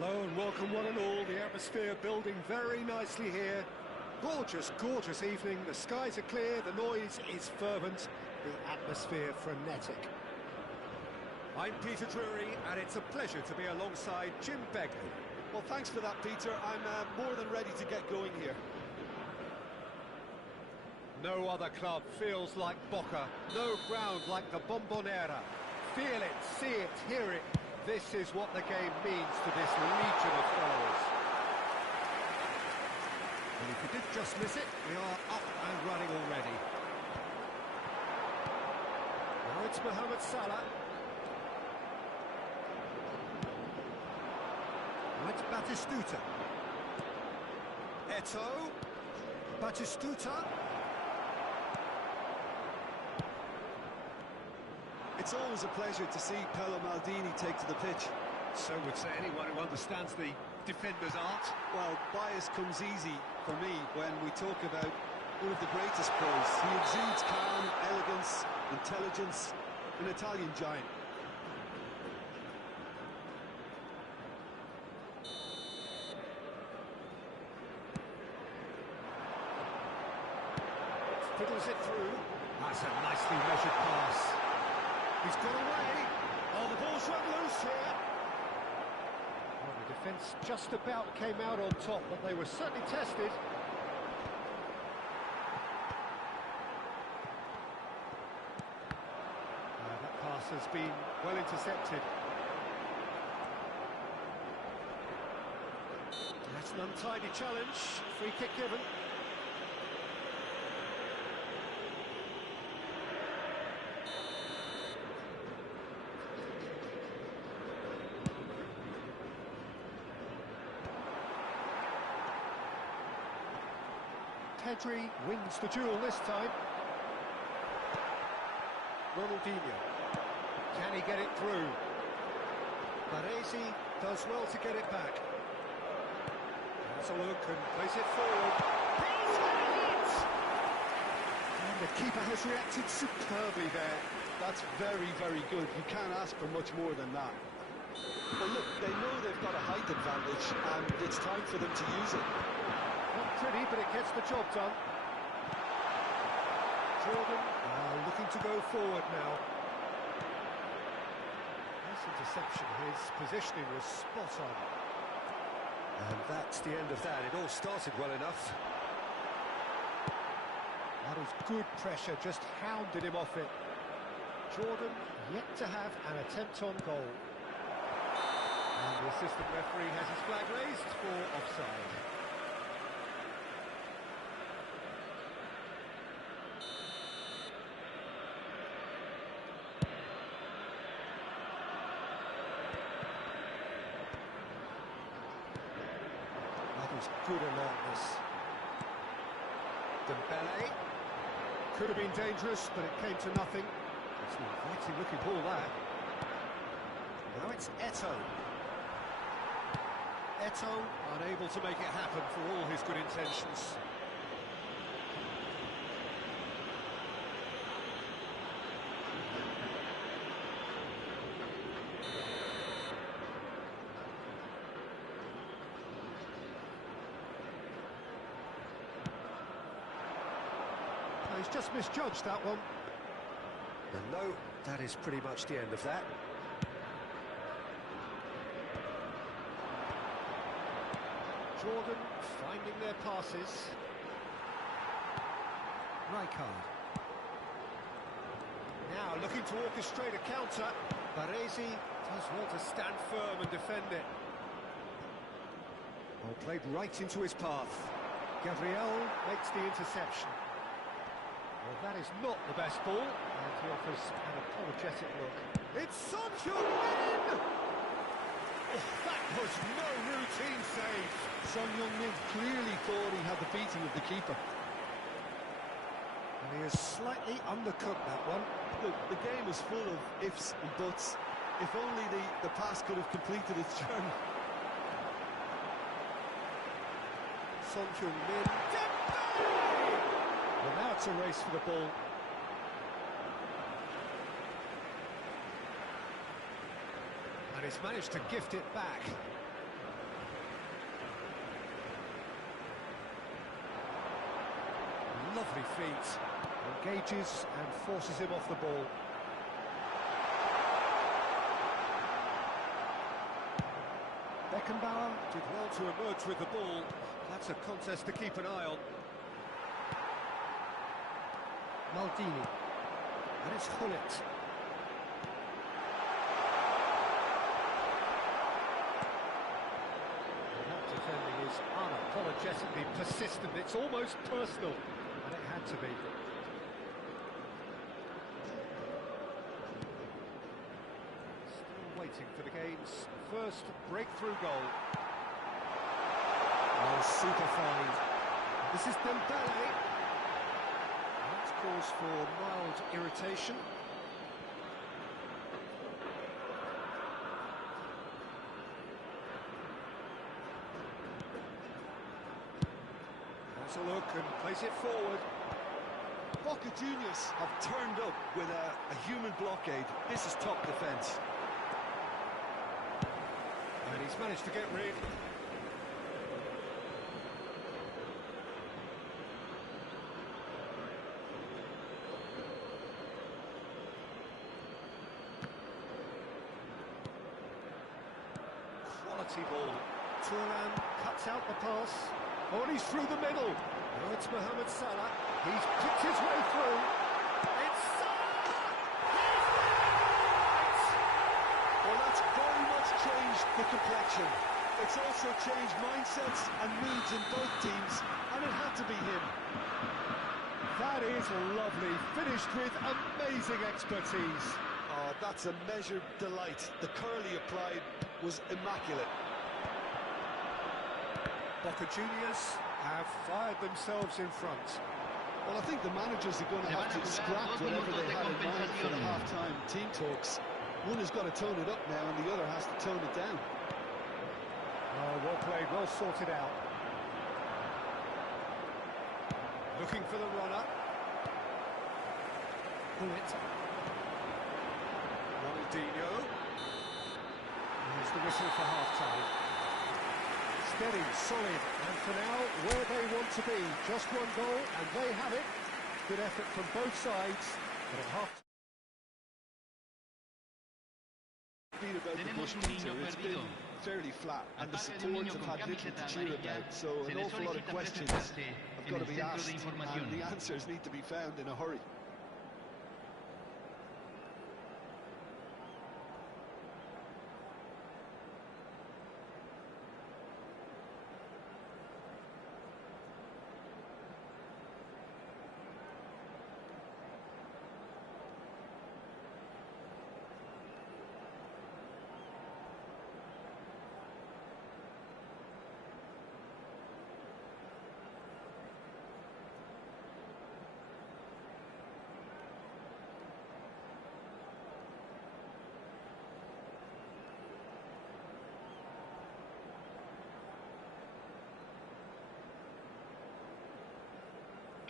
Hello and welcome one and all. The atmosphere building very nicely here. Gorgeous, gorgeous evening. The skies are clear, the noise is fervent, the atmosphere frenetic. I'm Peter Drury, and it's a pleasure to be alongside Jim Begley. Well, thanks for that, Peter. I'm more than ready to get going here. No other club feels like Boca, no ground like the Bombonera. Feel it, see it, hear it. This is what the game means to this legion of followers. And if you did just miss it, we are up and running already. Now it's Mohamed Salah. Now it's Batistuta. Eto'o. Batistuta. It's always a pleasure to see Paolo Maldini take to the pitch. So would say anyone who understands the defender's art. Well, bias comes easy for me when we talk about one of the greatest pros. He exudes calm, elegance, intelligence, an Italian giant. Fiddles it through. That's a nicely measured pass. He's got away. Oh, the ball's run loose here. Well, the defence just about came out on top, but they were certainly tested. That pass has been well intercepted. That's an untidy challenge. Free kick given. Pedri wins the duel this time. Ronaldinho. Can he get it through? Baresi does well to get it back. Has a look and plays it forward. And the keeper has reacted superbly there. That's very, very good. You can't ask for much more than that. Well, look, they know they've got a height advantage, and it's time for them to use it. Not pretty, but it gets the job done. Jordan looking to go forward now. Nice interception, his positioning was spot on. And that's the end of that. It all started well enough. That is good pressure, just hounded him off it. Jordan yet to have an attempt on goal. And the assistant referee has his flag raised for offside. That is good alertness. Dembele. Could have been dangerous, but it came to nothing. It's an inviting looking ball there. Now it's Eto'o. Eto'o unable to make it happen for all his good intentions. He's just misjudged that one. And no, that is pretty much the end of that. Jordan finding their passes. Rijkaard. Now looking to orchestrate a counter. Baresi does well to stand firm and defend it. Well, played right into his path. Gabriel makes the interception. Well, that is not the best ball, and he offers an apologetic look. It's Son Heung-min! Oh, that was no routine save. Son Heung-min clearly thought he had the beating of the keeper. And he has slightly undercooked that one. Look, the game is full of ifs and buts. If only the pass could have completed its journey. Son Heung-min. Well, now it's a race for the ball. And he's managed to gift it back. Lovely feet. Engages and forces him off the ball. Beckenbauer did well to emerge with the ball. That's a contest to keep an eye on. Maldini. And it's Gullit. That defending is unapologetically persistent. It's almost personal, and it had to be. Still waiting for the game's first breakthrough goal. Oh, super find. This is Dembele. That's cause for mild irritation. Has a look and plays it forward. Boca Juniors have turned up with a human blockade. This is top defence. And he's managed to get rid. Quality ball. Thuram cuts out the pass. Oh, and he's through the middle. Now it's Mohamed Salah. He's picked his way through. It's Salah! Well, that's very much changed the complexion. It's also changed mindsets and moods in both teams, and it had to be him. That is lovely. Finished with amazing expertise. Oh, that's a measured delight. The curl he applied was immaculate. Boca Juniors have fired themselves in front. Well, I think the managers are going to have to scrap whatever they had in mind for the half-time team talks. One has got to tone it up now, and the other has to tone it down. Oh, well played, well sorted out. Looking for the runner. Gullit. Ronaldinho. Here's the whistle for half-time. Steady, solid, and for now, where they want to be. Just one goal, and they have it. Good effort from both sides, but at half. Beat about the bush, Peter. It's been fairly flat, and the supports have had little to cheer about, so an awful lot of questions have got to be asked, and the answers need to be found in a hurry.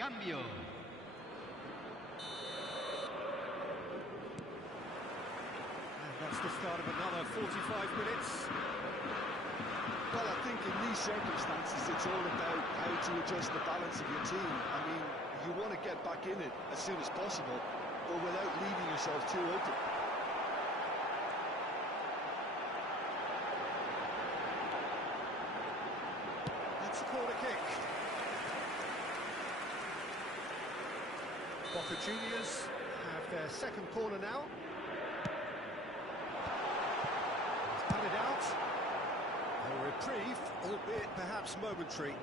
Cambio. And that's the start of another 45 minutes. Well, I think in these circumstances, it's all about how to adjust the balance of your team. I mean, you want to get back in it as soon as possible, but without leaving yourself too open. That's a corner kick. Boca Juniors have their second corner now. He's done it out. A reprieve, albeit perhaps momentary.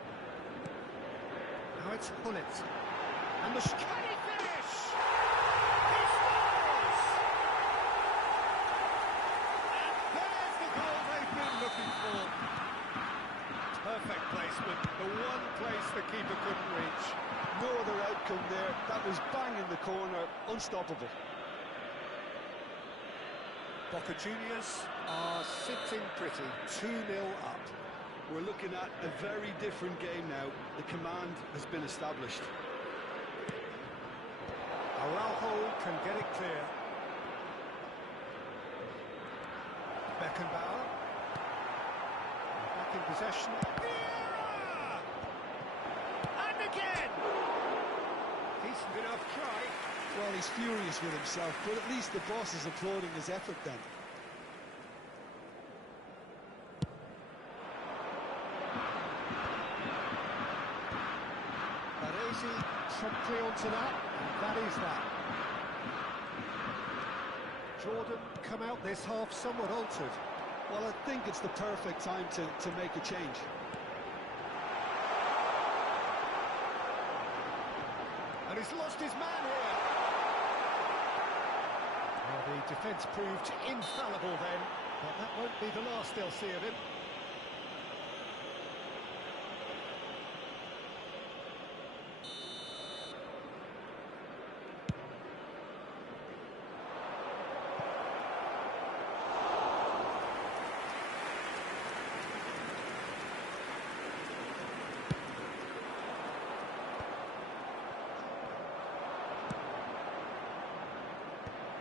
Now it's Hullet. And the... Can he finish? He scores! And there's the goal they've been looking for. Perfect placement, the one place the keeper couldn't reach. No other outcome there. That was bang in the corner, unstoppable. Boca Juniors are sitting pretty, 2-0 up. We're looking at a very different game now. The command has been established. Araujo can get it clear. Beckenbauer. Back in possession. Vieira! And again! Decent enough try. Well, he's furious with himself, but at least the boss is applauding his effort then. Baresi promptly onto that, and that is that. Jordan come out this half somewhat altered. Well, I think it's the perfect time to make a change. And he's lost his man here. Well, the defence proved infallible then, but that won't be the last they'll see of him.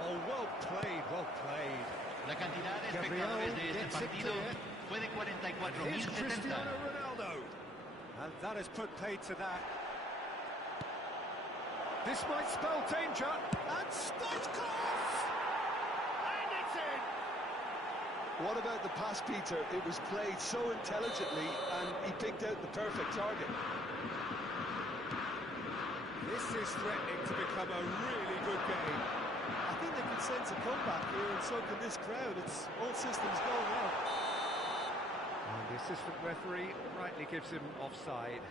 Oh, well played, well played. La cantidad de Gabriel espectadores de este gets it partido clear. fue de Here's 44.070. Cristiano Ronaldo. And that has put paid to that. This might spell danger. And Stoichkov! And it's in! What about the pass, Peter? It was played so intelligently, and he picked out the perfect target. This is threatening to become a really good game. I think they can sense a comeback here, and so can this crowd. It's all systems go now. And the assistant referee rightly gives him offside.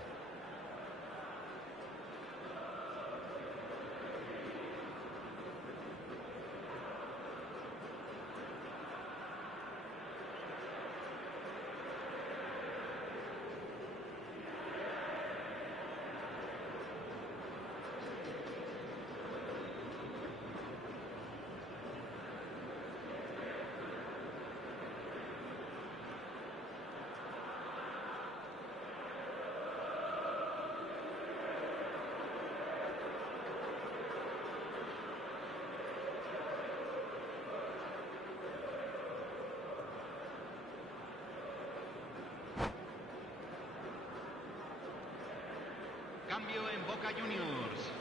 Cambio en Boca Juniors.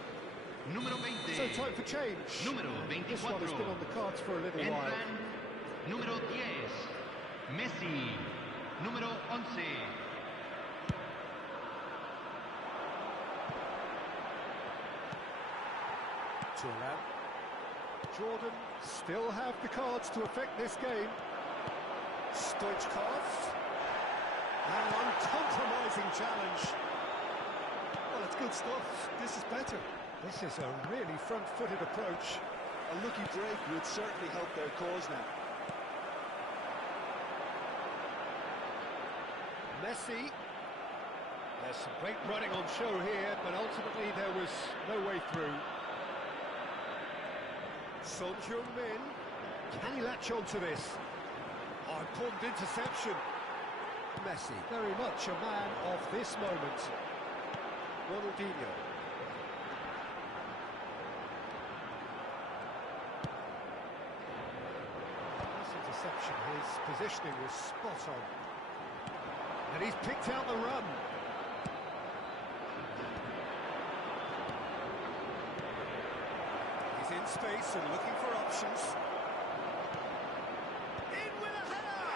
Número 20. So time for change. Número This one has 24. been on the cards for a little while. Entran número 10. Messi. Número 11. Thuram. Jordan still have the cards to affect this game. Stoichkov. An uncompromising challenge. Well, it's good stuff. This is better. This is a really front-footed approach. A lucky break would certainly help their cause now. Messi. There's some great running on show here, but ultimately there was no way through. Son Heung-min. Can he latch on to this? Oh, important interception. Messi, very much a man of this moment. Ronaldinho. This interception, his positioning was spot on. And he's picked out the run. He's in space and looking for options. In with a header!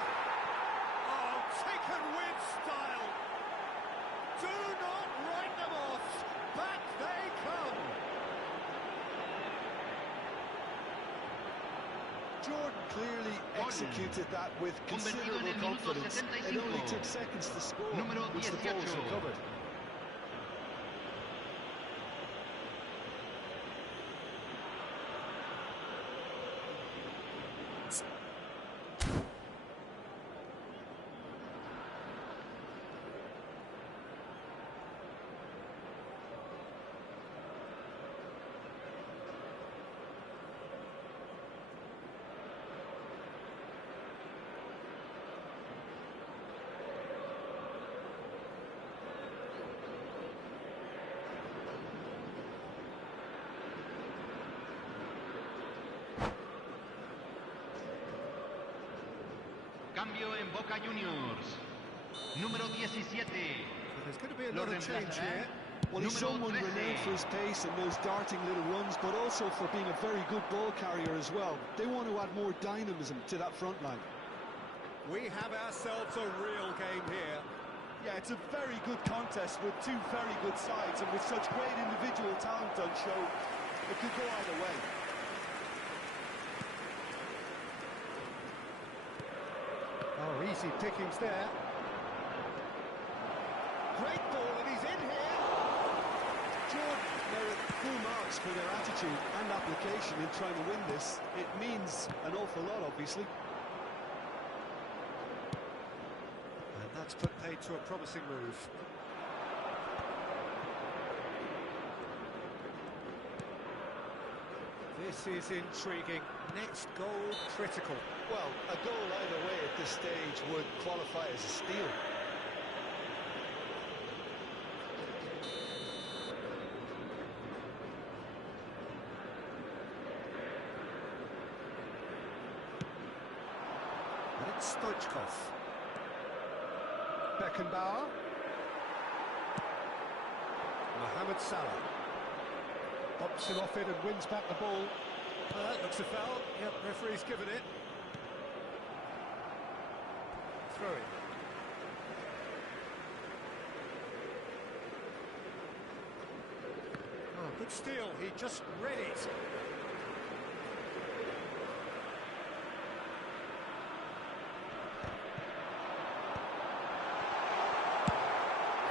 Oh, taken with style. Do not write them off. Back they come. Jordan clearly executed that with considerable confidence. It only took seconds to score, Número which the ball was 18. recovered. Cambio en Boca Juniors. Número 17. There's going to be Lo another change reemplazará. here. Well, he's Número someone 13. renowned for his pace and those darting little runs, but also for being a very good ball carrier as well. They want to add more dynamism to that front line. We have ourselves a real game here. Yeah, it's a very good contest with two very good sides, and with such great individual talent on show, it could go either way. Oh, easy pickings there. Great ball, and he's in here. Jordan, they're at full marks for their attitude and application in trying to win this. It means an awful lot, obviously. And that's put paid to a promising move. This is intriguing. Next goal critical. Well, a goal either way at this stage would qualify as a steal. And it's Stoichkov. Beckenbauer. Mohamed Salah. Bumps him off it and wins back the ball. That looks a foul. Yep, referee's given it. Throw it. Oh, good steal. He just read it.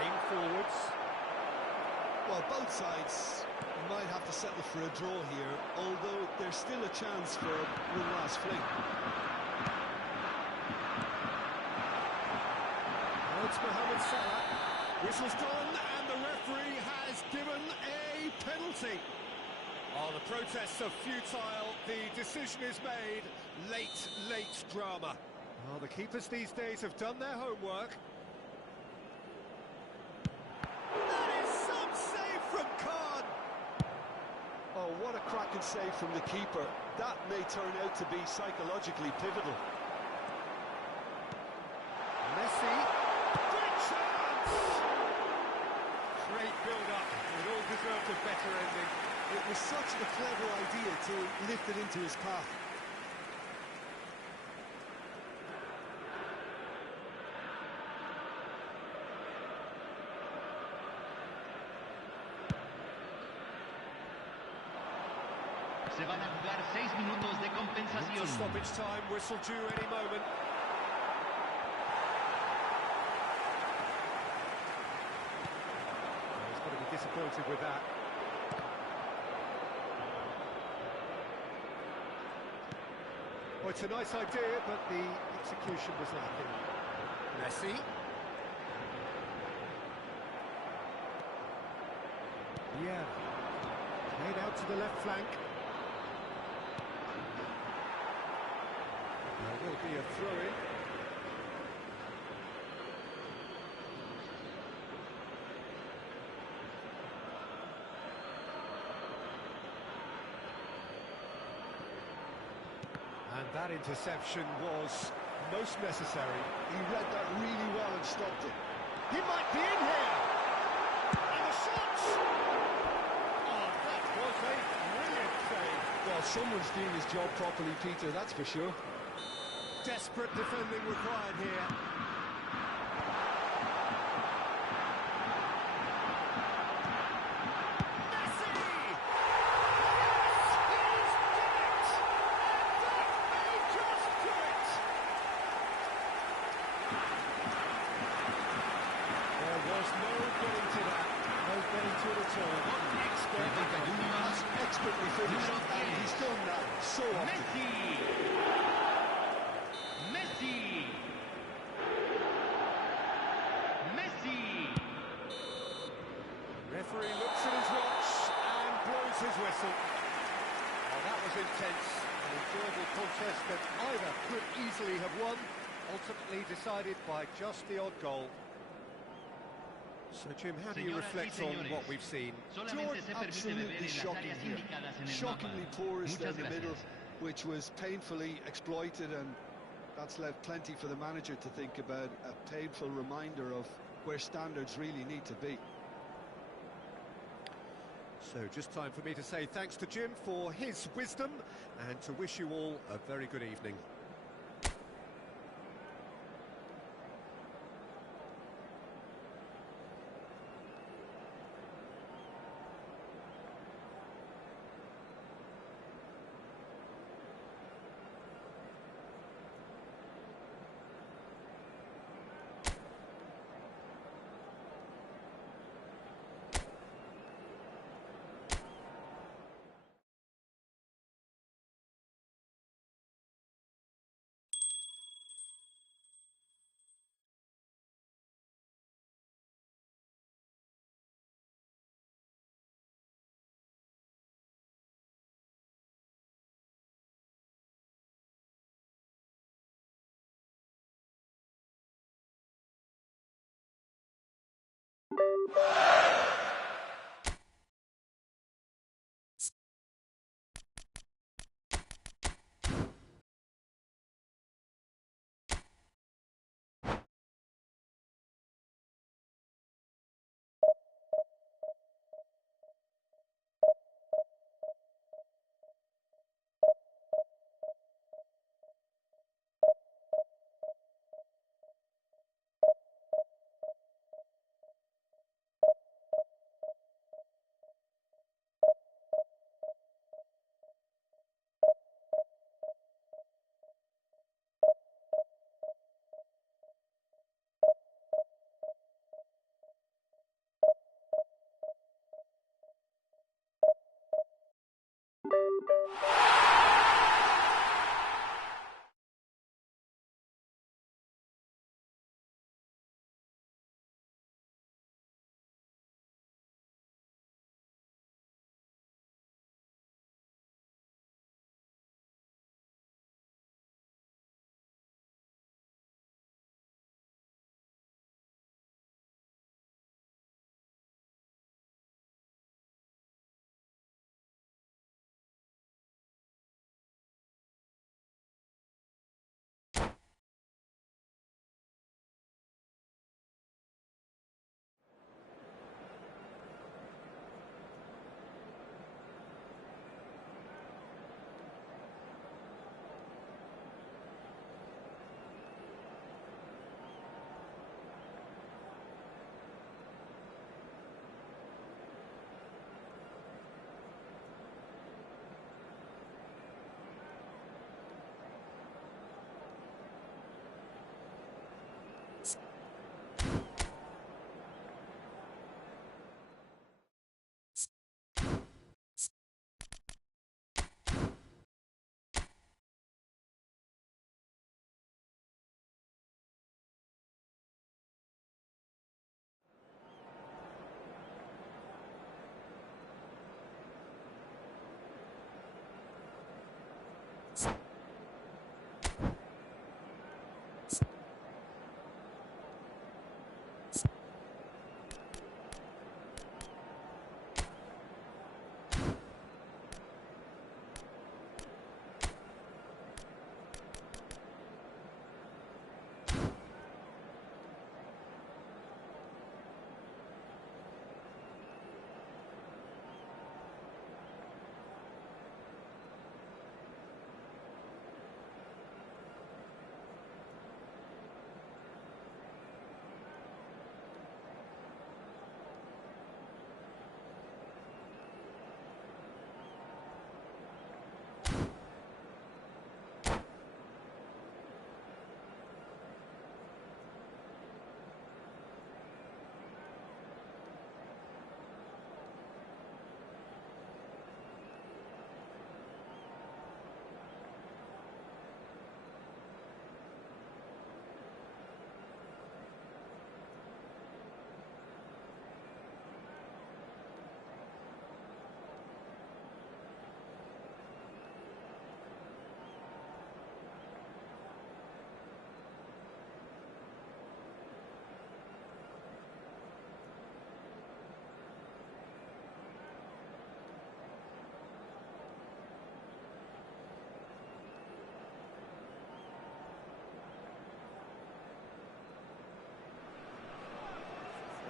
Aim forwards. Well, both sides might have to settle for a draw here, although there's still a chance for one last fling. Now it's Mohamed Salah. Whistle's gone, and the referee has given a penalty. Oh, the protests are futile. The decision is made. Late drama. Well, the keepers these days have done their homework. That is some save from Khan. Oh, what a cracking save from the keeper. That may turn out to be psychologically pivotal. Messi. Great chance! Great build-up. It all deserved a better ending. It was was such a clever idea to lift it into his path. Se van a jugar 6 minutos de compensación. Stoppage time, whistle due any moment. He's got to be disappointed with that. Well, it's a nice idea, but the execution was lacking. Messi. Yeah. Played out to the left flank. There will be a throw-in. And that interception was most necessary. He read that really well and stopped it. He might be in here! And the shots! Oh, that was a brilliant save. Well, someone's doing his job properly, Peter, that's for sure. Desperate defending required here. Messi! Yes, he's done it! And that may just do it! There was no getting to that. No getting to it at all. De Boca Juniors, Expertly finished, and he's done that so often. Messi. Messi. Messi. Referee looks at his watch and blows his whistle. Well, that was intense, an enjoyable contest that either could easily have won, ultimately decided by just the odd goal. So, Jim, how do you reflect on what we've seen? Solamente se permite beber Absolutely en las shocking áreas here. indicadas en el Shockingly mapa. porous down Muchas the middle, gracias. which was painfully exploited, and that's left plenty for the manager to think about. A painful reminder of where standards really need to be. So, just time for me to say thanks to Jim for his wisdom and to wish you all a very good evening.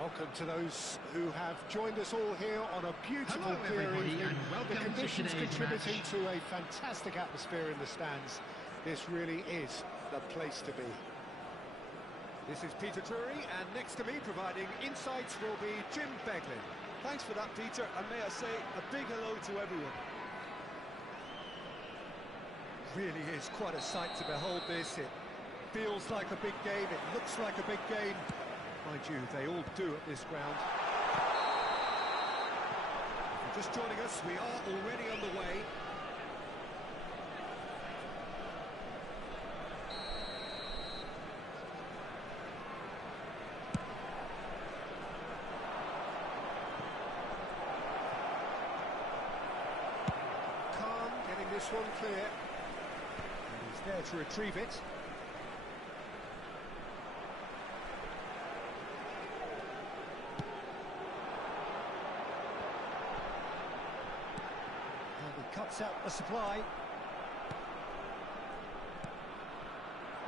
Welcome to those who have joined us all here on a beautiful Hello, clear everybody, evening. and welcome The to conditions today's contributing match. to a fantastic atmosphere in the stands. This really is the place to be. This is Peter Drury, and next to me providing insights will be Jim Beglin. Thanks for that, Peter, and may I say a big hello to everyone. Really is quite a sight to behold this. It feels like a big game, it looks like a big game. Mind you, they all do at this ground. If you're just joining us, we are already on the way. Khan getting this one clear. And he's there to retrieve it. Cuts out the supply.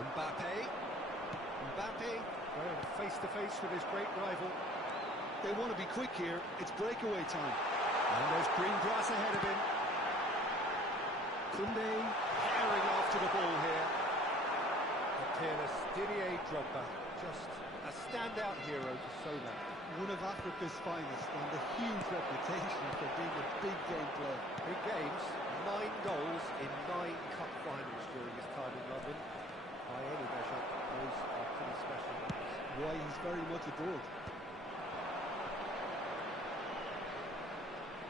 Mbappe going face to face with his great rival. They want to be quick here. It's breakaway time. And there's green grass ahead of him. Koundé herring after the ball here. The peerless Didier Drogba, just a standout hero to show that. One of Africa's finest and a huge reputation for being a big game player. Big games, 9 goals in 9 cup finals during his time in London. By any measure, those are pretty special numbers. Why, he's very much adored.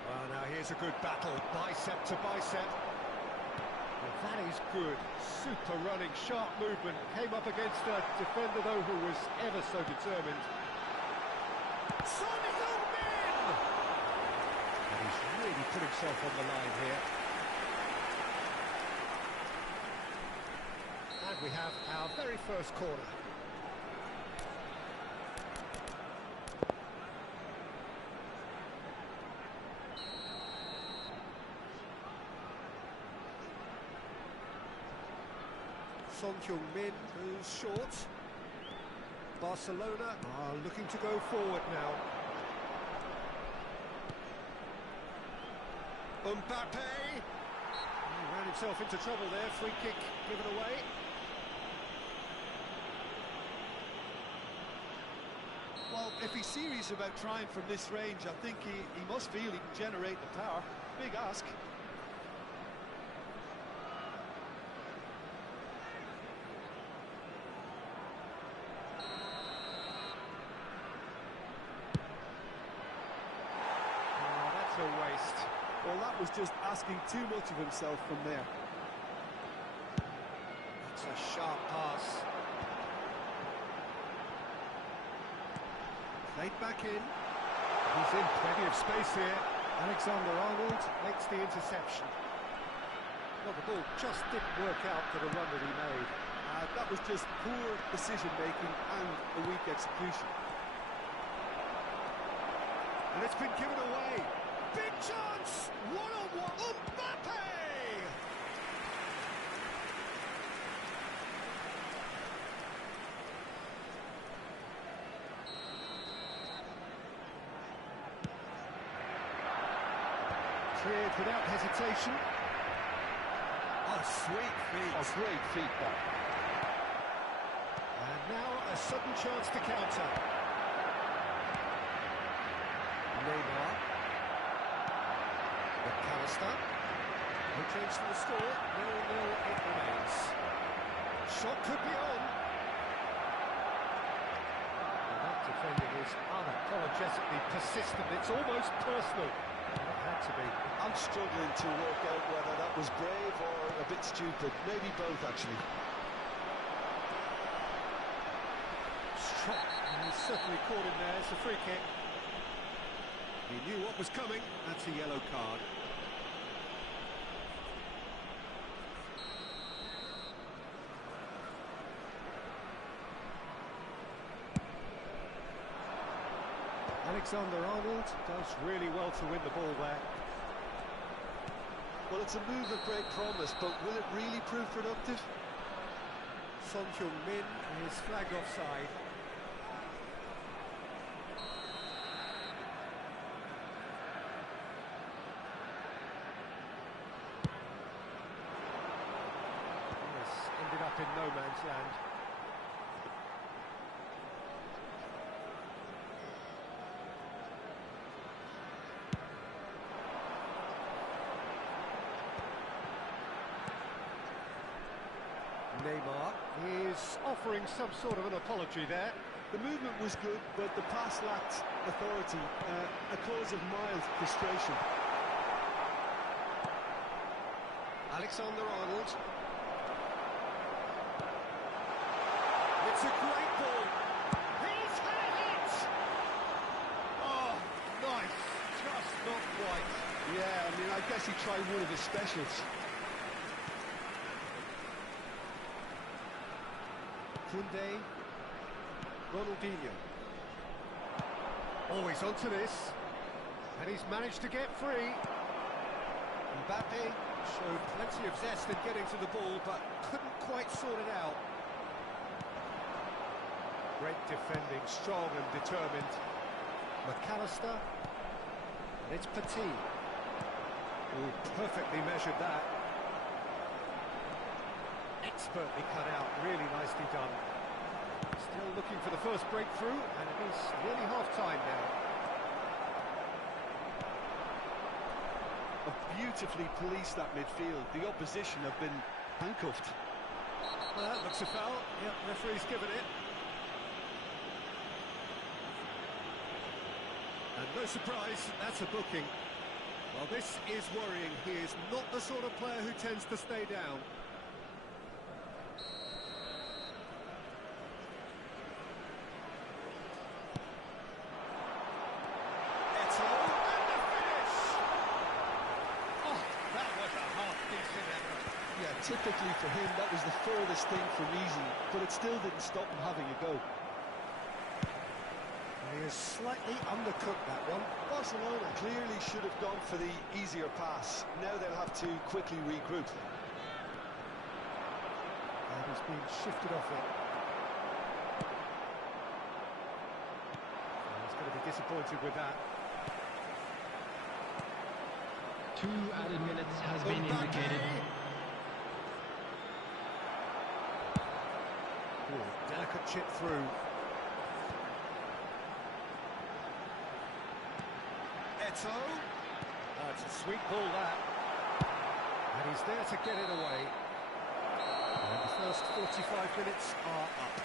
Well, now here's a good battle, bicep to bicep. Well, that is good, super running, sharp movement. Came up against a defender, though, who was ever so determined. Son Heung-min! And he's really put himself on the line here. And we have our very first corner. Son Heung-min moves short. Barcelona are looking to go forward now. Mbappe! He ran himself into trouble there, free kick given away. Well, if he's serious about trying from this range, I think he must feel he can generate the power. Big ask. A waste. Well, that was just asking too much of himself from there. That's a sharp pass. Played back in. He's in plenty of space here. Alexander-Arnold makes the interception. Well, the ball just didn't work out for the run that he made. That was just poor decision-making and a weak execution. And it's been given away. Big chance! One-on-one, Mbappe! Cleared without hesitation. Oh, sweet feet. Oh, great feedback. And now a sudden chance to counter. Neymar. McAllister. No change to the score. 0-0 it remains. Shot could be on. And that defending is unapologetically persistent. It's almost personal. It had to be. I'm struggling to work out whether that was brave or a bit stupid. Maybe both, actually. Strong. And he's certainly caught him there. It's a free kick. He knew what was coming. That's a yellow card. Alexander-Arnold does really well to win the ball there. Well, it's a move of great promise, but will it really prove productive? Son Heung-min is flagged offside. in no man's land. Neymar is offering some sort of an apology there. The movement was good, but the pass lacked authority, a cause of mild frustration. Alexander-Arnold. It's a great ball. He's had it! Oh, nice. Just not quite. Yeah, I mean, I guess he tried one of his specials. Koundé, Ronaldinho. Oh, he's onto this, and he's managed to get free. Mbappe showed plenty of zest in getting to the ball, but couldn't quite sort it out. Great defending, strong and determined. McAllister, and it's Petit. Oh, perfectly measured that. Expertly cut out, really nicely done. Still looking for the first breakthrough, and it is nearly half-time now. Beautifully policed that midfield. The opposition have been handcuffed. Well, that looks a foul. Yep, referee's given it. And no surprise, that's a booking. Well, this is worrying. He is not the sort of player who tends to stay down. Typically for him, that was the furthest thing from easy, but it still didn't stop him having a go. He has slightly undercooked that one. Barcelona clearly should have gone for the easier pass. Now they'll have to quickly regroup. And he's been shifted off it. He's going to be disappointed with that. 2 added minutes has been indicated. Delicate chip through. Eto'o. That's a sweet ball, that. And he's there to get it away. And the first 45 minutes are up.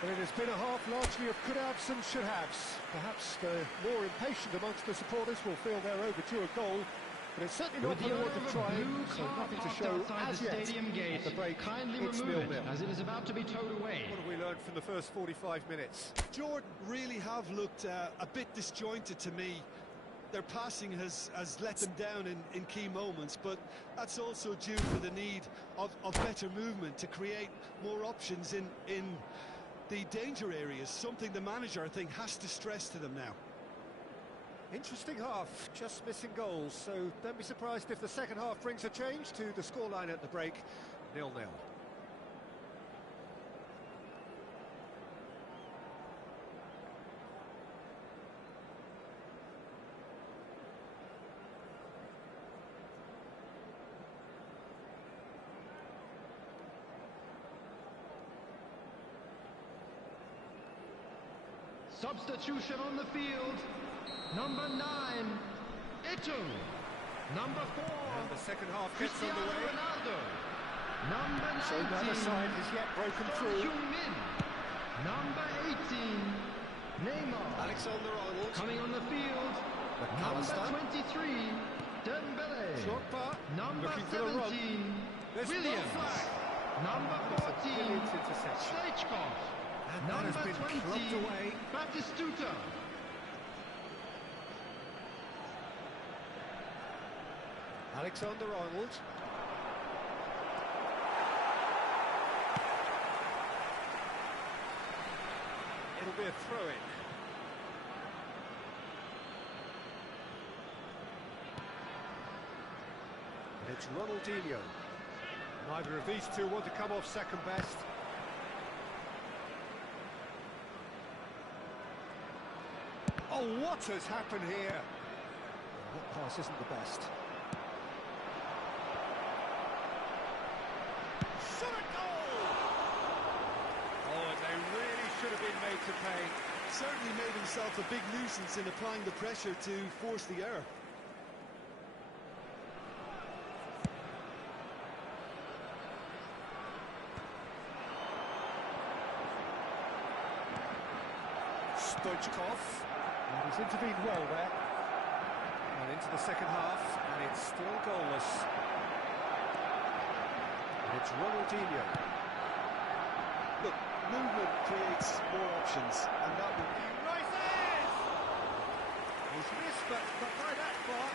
But it has been a half largely of could-haves and should-haves. Perhaps the more impatient amongst the supporters will feel they're overdue a goal. But it's certainly not for the want of trying, so nothing to show as yet. Gate. The break, kindly it's remove 0-0. it, as it is about to be towed away. What have we learned from the first 45 minutes? Jordan really have looked a bit disjointed to me. Their passing has let them down in key moments, but that's also due to the need of better movement to create more options in the danger areas, something the manager, I think, has to stress to them now. Interesting half, just missing goals, so don't be surprised if the second half brings a change to the scoreline at the break, 0-0. Substitution on the field. Number 9, Eto'o. Number 4, And the second half gets Cristiano underway. Ronaldo. Number 19, So neither side has yet broken through. Heung-min. Number 18, Neymar. Alexander-Arnold. Coming on the field. Number McAllister. 23, Dembele. Drogba, Number looking for the run. 17, There's no Williams. flag. Number That's a 14, brilliant interception. Stoichkov. And that has Number been 20, clubbed away. Batistuta. Alexander-Arnold. It'll be a throw-in. And it's Ronaldinho. Neither of these two want to come off second best. Oh, what has happened here? That pass isn't the best. Shot a goal! made to pay. Certainly made himself a big nuisance in applying the pressure to force the error. Stoichkov. And he's intervened well there. And into the second half, and it's still goalless. And it's Ronaldinho. Look, movement creates more options, and that will be... He's missed, but not by that far.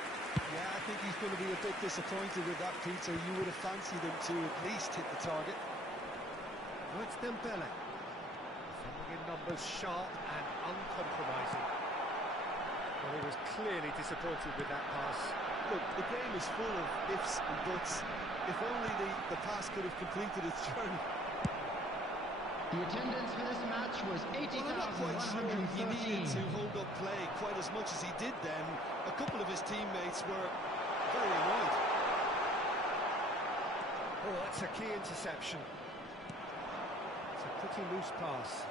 Yeah, I think he's going to be a bit disappointed with that, Peter. You would have fancied him to at least hit the target. Oh, it's Dembele. Defending in numbers, sharp and uncompromising. Well, he was clearly disappointed with that pass. Look, the game is full of ifs and buts. If only the pass could have completed its journey. The attendance for this match was Well, I'm not quite sure he needed 80,113. to hold up play quite as much as he did then. A couple of his teammates were very annoyed. Oh, that's a key interception. It's a pretty loose pass.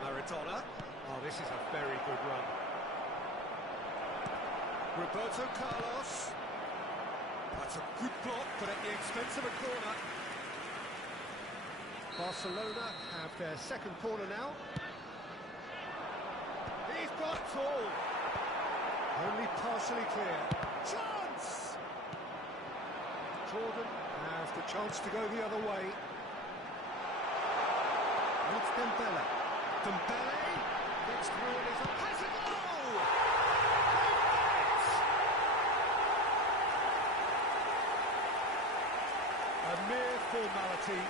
Maradona. Oh, this is a very good run. Roberto Carlos. That's a good block, but at the expense of a corner. Barcelona have their second corner now. He's blocked all. Only partially clear. Chance! Jordan has the chance to go the other way. And it's Dembele. Dembele gets through and is a pass and goal! A mere formality,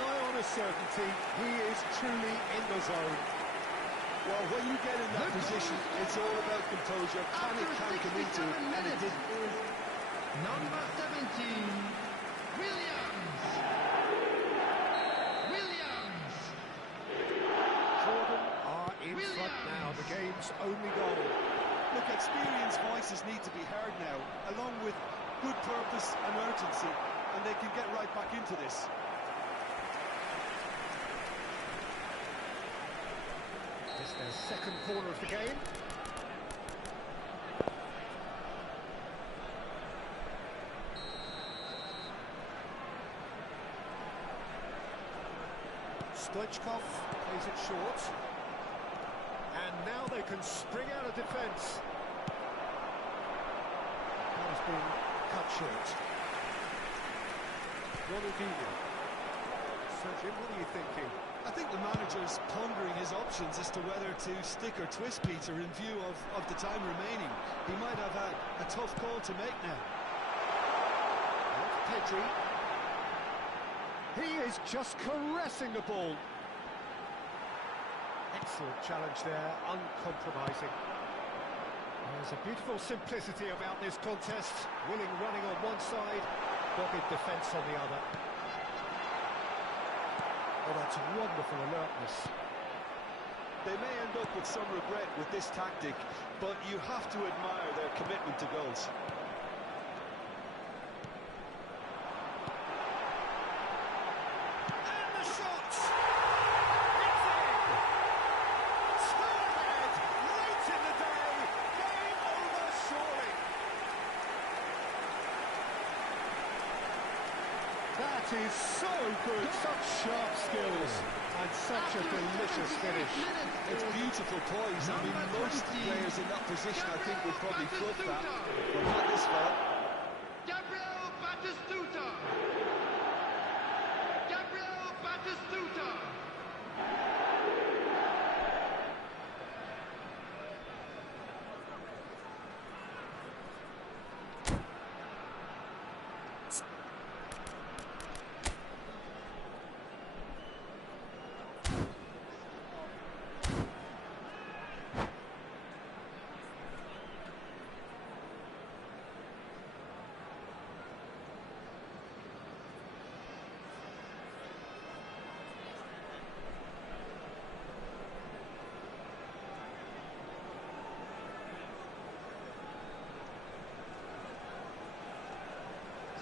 nigh on a certainty, he is truly in the zone. Well, when you get in that position, it's all about composure. Panic can come into it, and it didn't. Number 17, Williams. Williams. Jordan are in front now, the game's only goal. Look, experienced voices need to be heard now, along with good purpose and urgency, and they can get right back into this. It's their second corner of the game. Stoichkov plays it short. And now they can spring out of defence. That has been cut short. Ronaldinho. So Jim, what are you thinking? I think the manager's pondering his options as to whether to stick or twist Peter in view of the time remaining. He might have a tough call to make now. Pedri. He is just caressing the ball. Excellent challenge there, uncompromising. There's a beautiful simplicity about this contest. Willing running on one side, dogged defence on the other. Oh, that's wonderful alertness. They may end up with some regret with this tactic, but you have to admire their commitment to goals. And the shot! It's in! Two ahead, late in the day, game over surely. That is so good, such sharp skills, and such a delicious finish. It's beautiful poise. I mean, most players in that position, I think, would probably fluff that, but not this fella. Gabriel Batistuta. Gabriel Batistuta.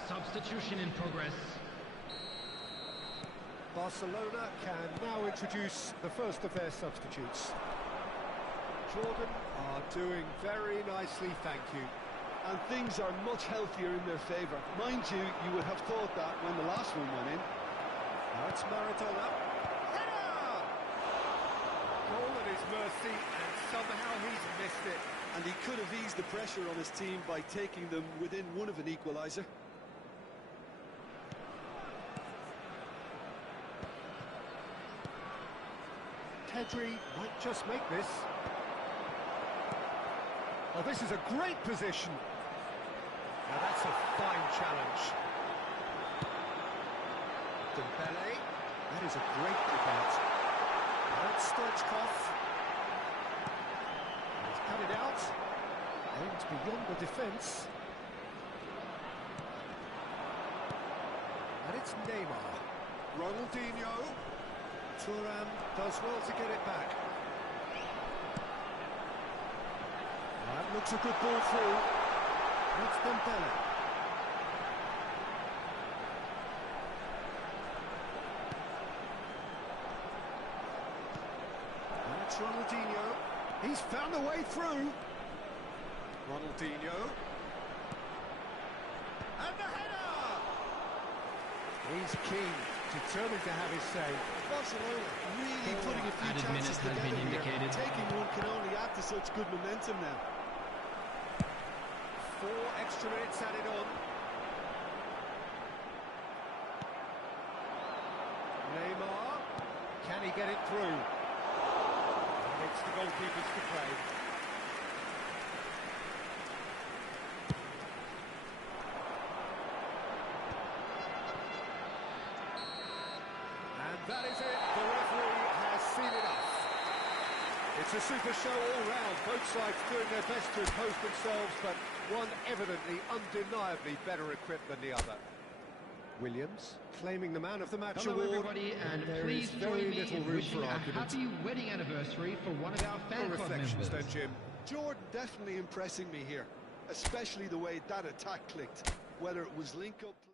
Substitution in progress. Barcelona can now introduce the first of their substitutes. Jordan are doing very nicely, thank you. And things are much healthier in their favour. Mind you, you would have thought that when the last one went in. Now it's Maradona. Header! Goal at his mercy, and somehow he's missed it. And he could have eased the pressure on his team by taking them within one of an equaliser. Pedri might just make this. Oh, this is a great position. Now that's a fine challenge. Dembele. That is a great kick out. Now it's Stoichkov. He's cut it out. Aimed beyond the defence. And it's Neymar. Ronaldinho. Thuram does well to get it back. That looks a good ball through. It's Dembele. That's Ronaldinho. He's found a way through. Ronaldinho. And the header! He's keen, determined to have his say. Barcelona really putting a few Added chances minutes has been together here. indicated. Taking one can only add to such good momentum now. 4 extra minutes added on. Neymar, can he get it through? And it's the goalkeepers to play. And that is it, the referee has seen enough. It's a super show all round, both sides doing their best to impose themselves, but one evidently, undeniably better equipped than the other. Williams claiming the man of the match Hello award. everybody, and There please is join very me little in room wishing for a argument. happy wedding anniversary for one of our fan Your club reflections, members. don't Jim? Jordan definitely impressing me here, especially the way that attack clicked, whether it was link-up play.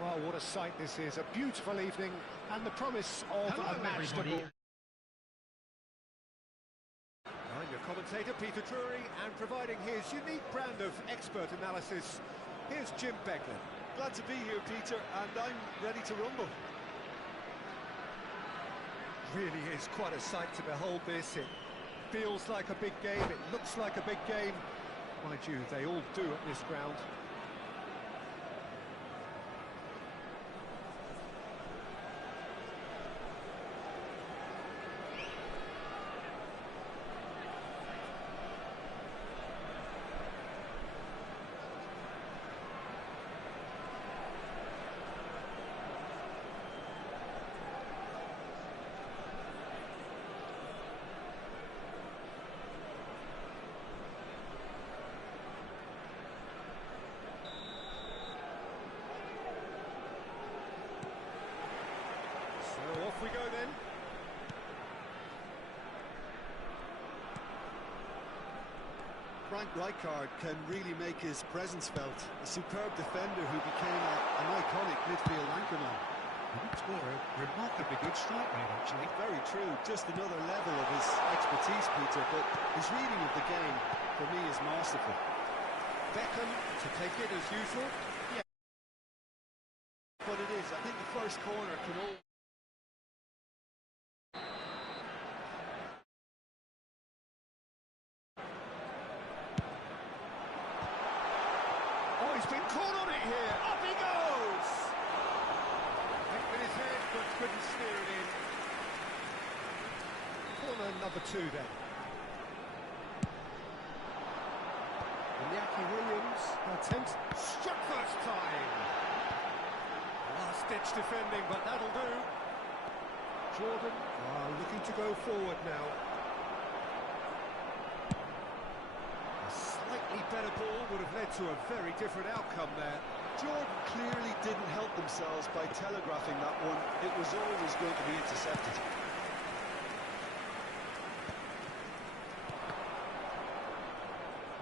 Well, what a sight this is. A beautiful evening and the promise of a match to ball. I'm your commentator, Peter Drury, and providing his unique brand of expert analysis, here's Jim Beglin. Glad to be here, Peter, and I'm ready to rumble. Really is quite a sight to behold this. It feels like a big game, it looks like a big game. Mind you, they all do at this ground. Off we go then. Frank Rijkaard can really make his presence felt. A superb defender who became an iconic midfield anchorman. It's got a remarkably good strike rate, actually. Very true. Just another level of his expertise, Peter, but his reading of the game, for me, is masterful. Beckham to take it as usual. Yeah. But it is. I think the first corner can all... Oh, he's been caught on it here. Up he goes! Hit with his head, but couldn't steer it in. Corner number 2 then. Iñaki Williams attempts, struck first time. Last-ditch defending, but that'll do. Jordan looking to go forward now. A slightly better ball would have led to a very different outcome there. Jordan clearly didn't help themselves by telegraphing that one. It was always going to be intercepted.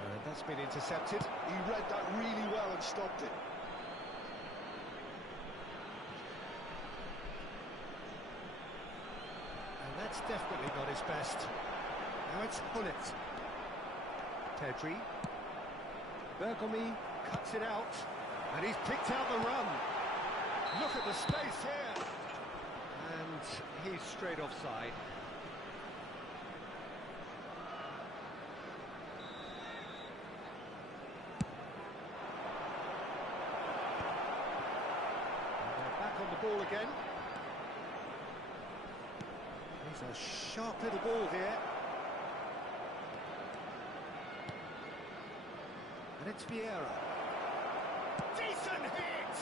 And that's been intercepted. He read that really well and stopped it. And that's definitely not his best. Now it's Hullet. Pedri. Bergomi cuts it out. And he's picked out the run. Look at the space here. And he's straight offside. And they're back on the ball again. He's a sharp little ball here. And it's Vieira. Decent hit!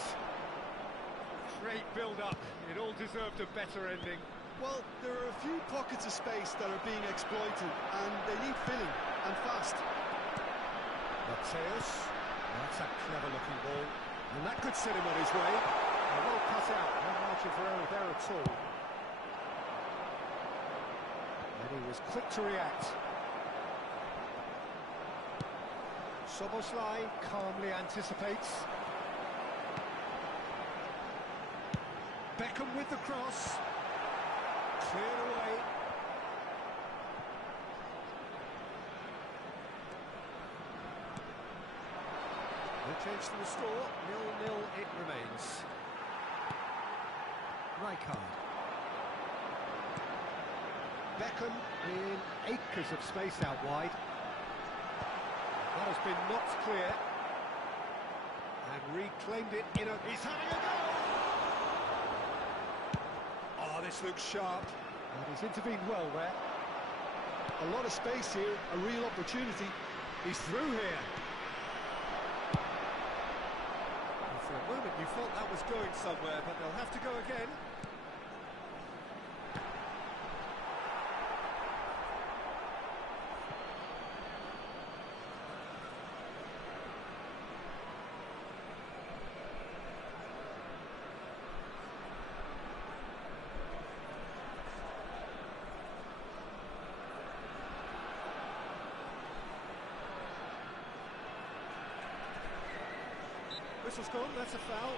Great build-up. It all deserved a better ending. Well, there are a few pockets of space that are being exploited, and they need filling, and fast. Mateus. That's a clever-looking ball. And that could set him on his way. Well cut out. No margin for error there at all. And he was quick to react. Szoboszlai calmly anticipates. Beckham with the cross. Cleared away. No change to the score. 0-0 it remains. Rijkaard. Beckham in acres of space out wide. That has been knocked clear. And reclaimed it in a... He's having a go! Oh, this looks sharp. And he's intervened well there. A lot of space here, a real opportunity. He's through here. And for a moment you thought that was going somewhere, but they'll have to go again. Whistle's gone, that's a foul.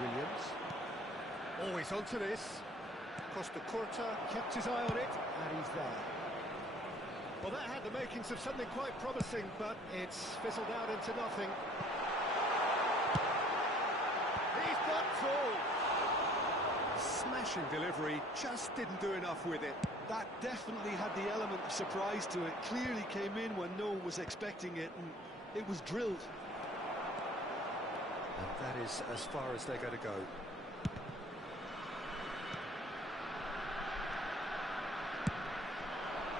Williams. Always onto this. Costa Curta kept his eye on it, and he's there. Well, that had the makings of something quite promising, but it's fizzled out into nothing. He's got goal! Smashing delivery, just didn't do enough with it. That definitely had the element of surprise to it. Clearly came in when no one was expecting it, and it was drilled. And that is as far as they're going to go.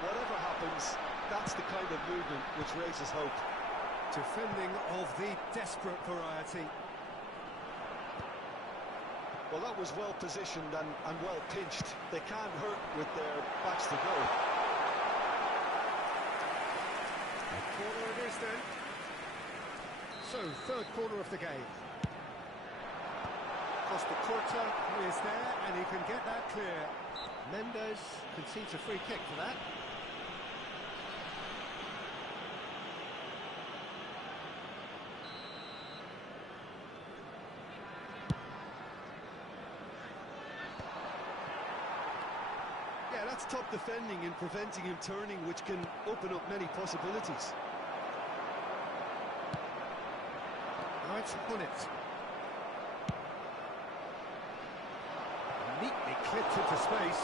Whatever happens, that's the kind of movement which raises hope. Defending of the desperate variety. Well, that was well positioned and well pinched. They can't hurt with their backs to goal. A corner it is then. So, third corner of the game. Costa Curta is there, and he can get that clear. Mendes concedes a free kick for that. Yeah, that's top defending and preventing him turning, which can open up many possibilities. Now it's Hunnit. Neatly clipped into space.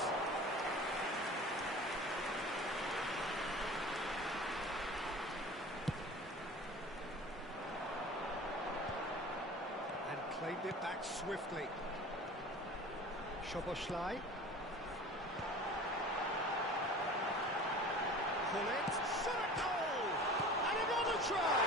And claimed it back swiftly. Szoboszlai. Hunnit. Shot a goal! And another try!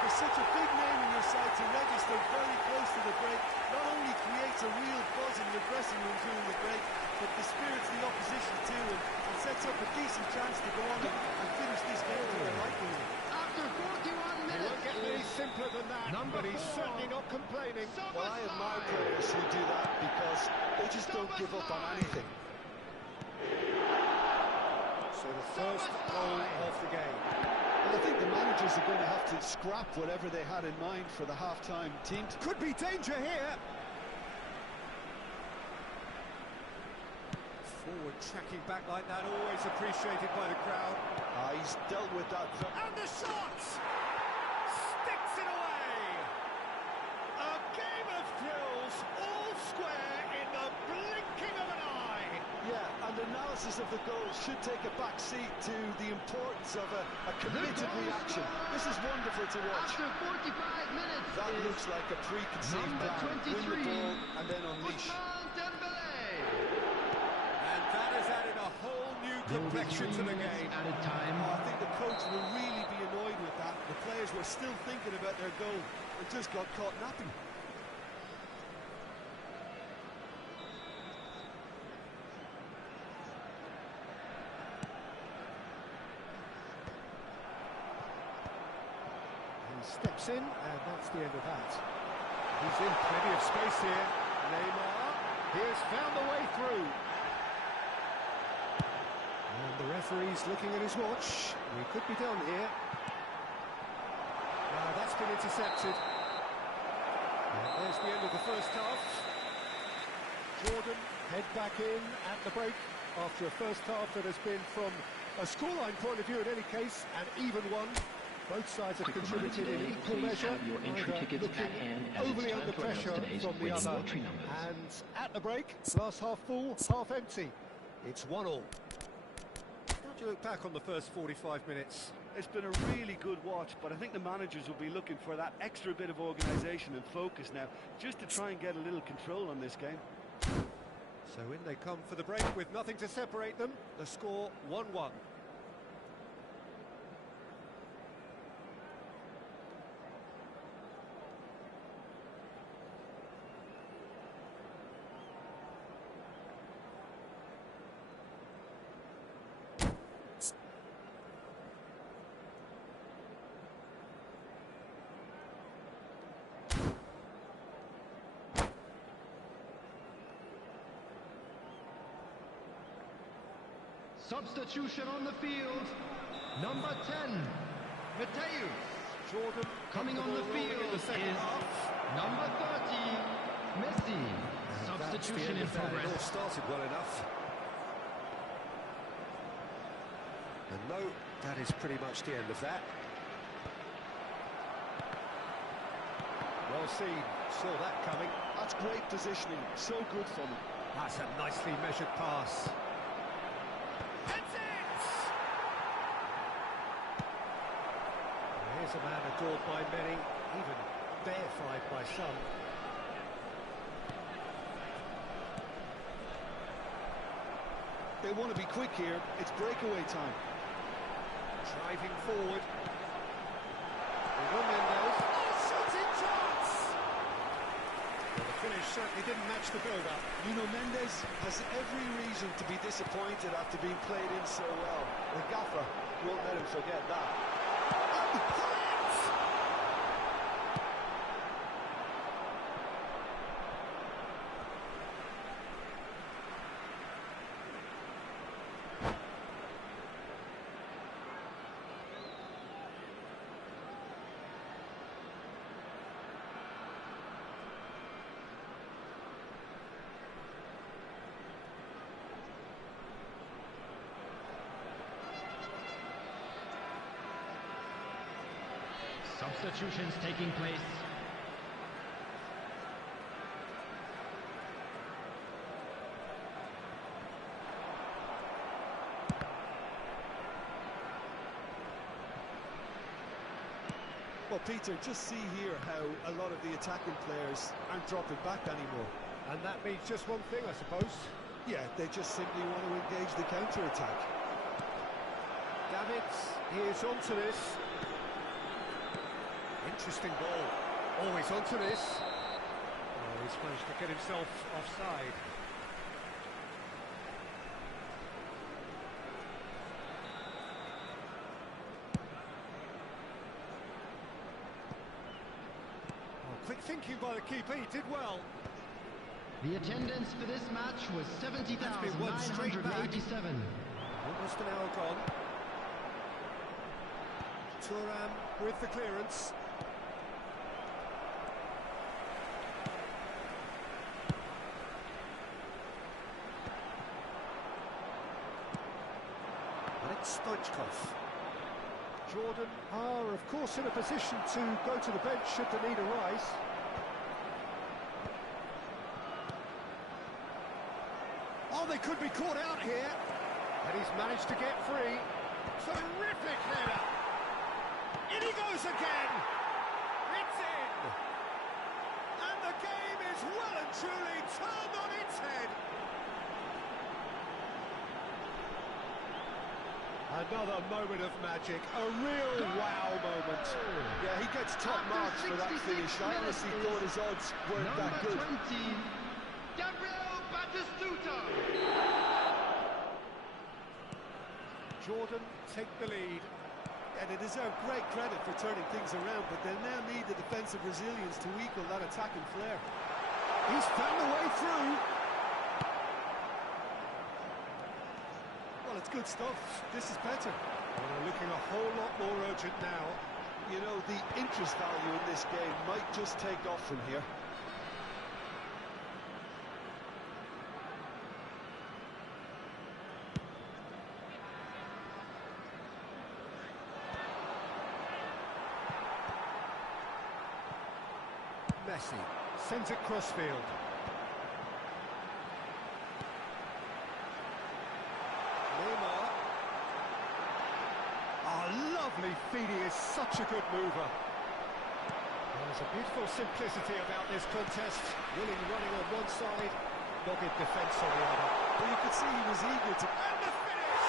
There's such a big name in your side to register very close to the break. Not only creates a real buzz in the dressing room during the break, but dispirits the opposition too, and sets up a decent chance to go on and finish this game to their liking. After 41 It minutes, won't get any simpler than that, but he's certainly not complaining. Well, I admire players who do that because they just don't give up on anything. So the first goal of the game. Well, I think the managers are going to have to scrap whatever they had in mind for the half-time team. Could be danger here. Forward tracking back like that, always appreciated by the crowd. He's dealt with that. And the shot! sticks it away! A game of thrills, all square in the blinking of an eye! Yeah, and analysis of the goal should take a back seat to the importance of a committed reaction. This is wonderful to watch. After 45 minutes, That looks like a preconceived number plan. 23, Win the ball and then unleash. Ousmane Dembélé. And that has added a whole new complexion to the game. Added time. Oh, I think the coach will really be annoyed with that. The players were still thinking about their goal and just got caught napping. He steps in, and that's the end of that. He's in plenty of space here. Neymar, he has found the way through. And the referee's looking at his watch. We could be done here. Now that's been intercepted. And there's the end of the first half. Jordan head back in at the break after a first half that has been, from a scoreline point of view in any case, an even one. Both sides have Quick reminder contributed in today, equal please measure, have your entry neither tickets looking at hand as it's overly time under to announce pressure today's from the winning other. lottery numbers. And at the break, glass half full, half empty. It's 1-1. How do you look back on the first 45 minutes? It's been a really good watch, but I think the managers will be looking for that extra bit of organisation and focus now, just to try and get a little control on this game. So in they come for the break with nothing to separate them. The score 1-1. Substitution on the field. Number 10, Mateus. Jordan Coming on the field in the second is half. number 30, Messi. Substitution in It all progress. started well enough. And no, that is pretty much the end of that. Well seen, saw that coming. That's great positioning, so good for them. That's a nicely measured pass. That's it! Here's a man adored by many, even deified by some. They want to be quick here. It's breakaway time. Driving forward. Mendes. Oh, shooting chance! Well, the finish certainly didn't match the build-up. Nuno Mendes has every reason to be disappointed after being played in so well. The gaffer won't let him forget that. Substitutions taking place. Well, Peter, just see here how a lot of the attacking players aren't dropping back anymore. And that means just one thing, I suppose. Yeah, they just simply want to engage the counter-attack. Davids, he is onto this. Interesting ball. Always onto this. Oh, he's managed to get himself offside. Oh, quick thinking by the keeper, he did well. The attendance for this match was That's been one straight back. 70,987. Almost an hour gone. Thuram with the clearance. And it's Stoichkov. Jordan are, of course, in a position to go to the bench should the need arise. Oh, they could be caught out here. And he's managed to get free. Terrific header. In he goes again. It's in. And the game is well and truly turned on its head. Another moment of magic, a real wow moment. Yeah, he gets top marks for that finish. I honestly thought his odds weren't that good. Number 20, Gabriel Batistuta. Jordan take the lead. Yeah, they deserve great credit for turning things around, but they now need the defensive resilience to equal that attacking flair. He's found a way through. Well, it's good stuff. This is better. Well, they're looking a whole lot more urgent now. You know, the interest value in this game might just take off from here. Messi sends it crossfield. Neymar. Oh, lovely feed. He is such a good mover. There's a beautiful simplicity about this contest. Willing running on one side, dogged defence on the other. Well, you could see he was eager to... And the finish!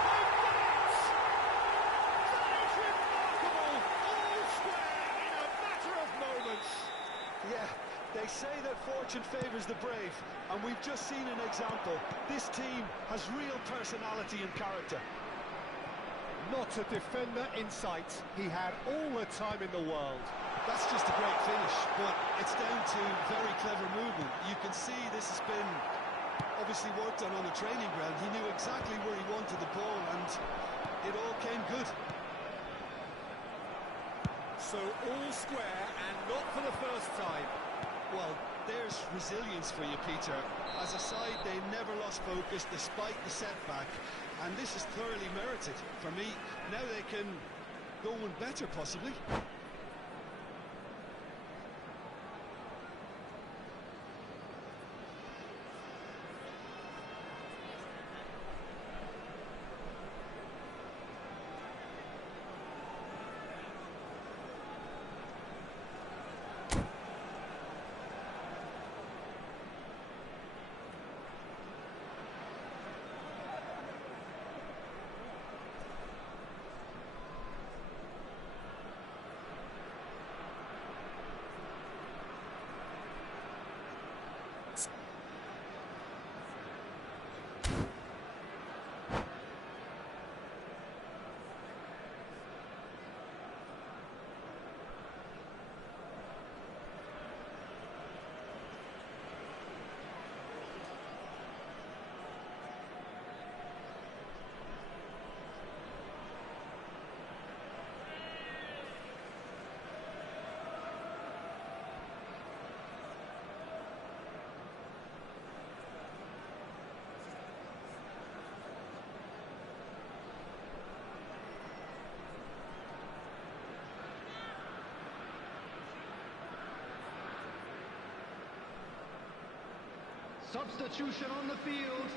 They've done it! That is remarkable! All square in a matter of moments. Yeah, they say that fortune favours the brave, and we've just seen an example. This team has real personality and character. Not a defender in sight. He had all the time in the world. That's just a great finish, but it's down to very clever movement. You can see this has been obviously worked on the training ground. He knew exactly where he wanted the ball, and it all came good. So all square, and not for the first time. Well, there's resilience for you, Peter. As a side, they never lost focus despite the setback, and this is thoroughly merited. For me, now they can go one better, possibly. Substitution on the field.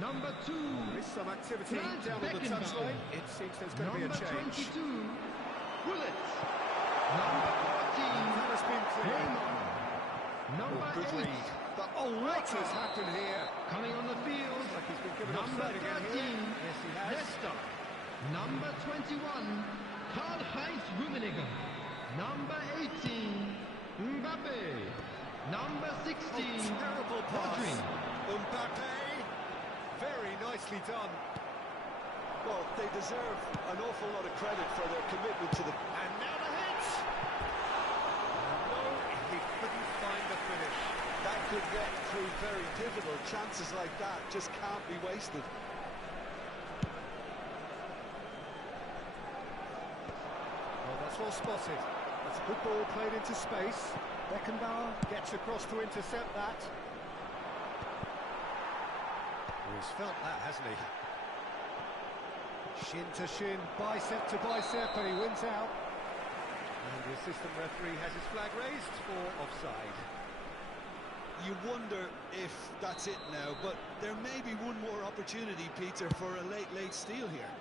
Number 2. There's some activity Franz down on the Beckenbauer. touchline. It seems there's going to be a change. Number 22. Bullet. Number 14. That has been clear. Neymar. Number Good 8. read. But, oh, what has happened here? Coming on the field. Like he's been given Number offside again 13. here. Yes, he has. Nesta. Number 21. Karl-Heinz Rummenigge. Number 18. Mbappe. Number 16. Terrible pass. Rodri. Mbappe. Very nicely done. Well, they deserve an awful lot of credit for their commitment to the... And now the hit. No, he couldn't find the finish. That could get through very pivotal. Chances like that just can't be wasted. Well, that's well spotted. That's a good ball played into space. Beckenbauer gets across to intercept that. He's felt that, hasn't he? Shin to shin, bicep to bicep, and he wins out. And the assistant referee has his flag raised for offside. You wonder if that's it now, but there may be one more opportunity, Peter, for a late steal here.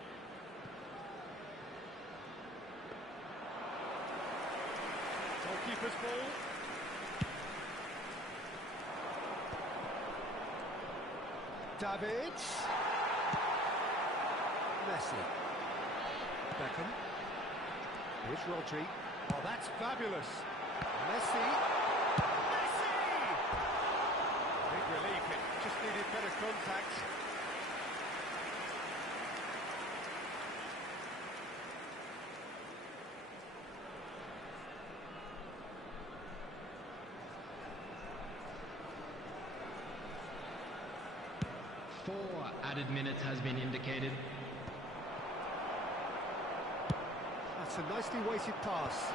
Goalkeeper's ball. David. Messi. Beckham. Here's Rodri. Oh, that's fabulous. Messi. Big relief, it just needed better contact. Four added minutes has been indicated. That's a nicely weighted pass.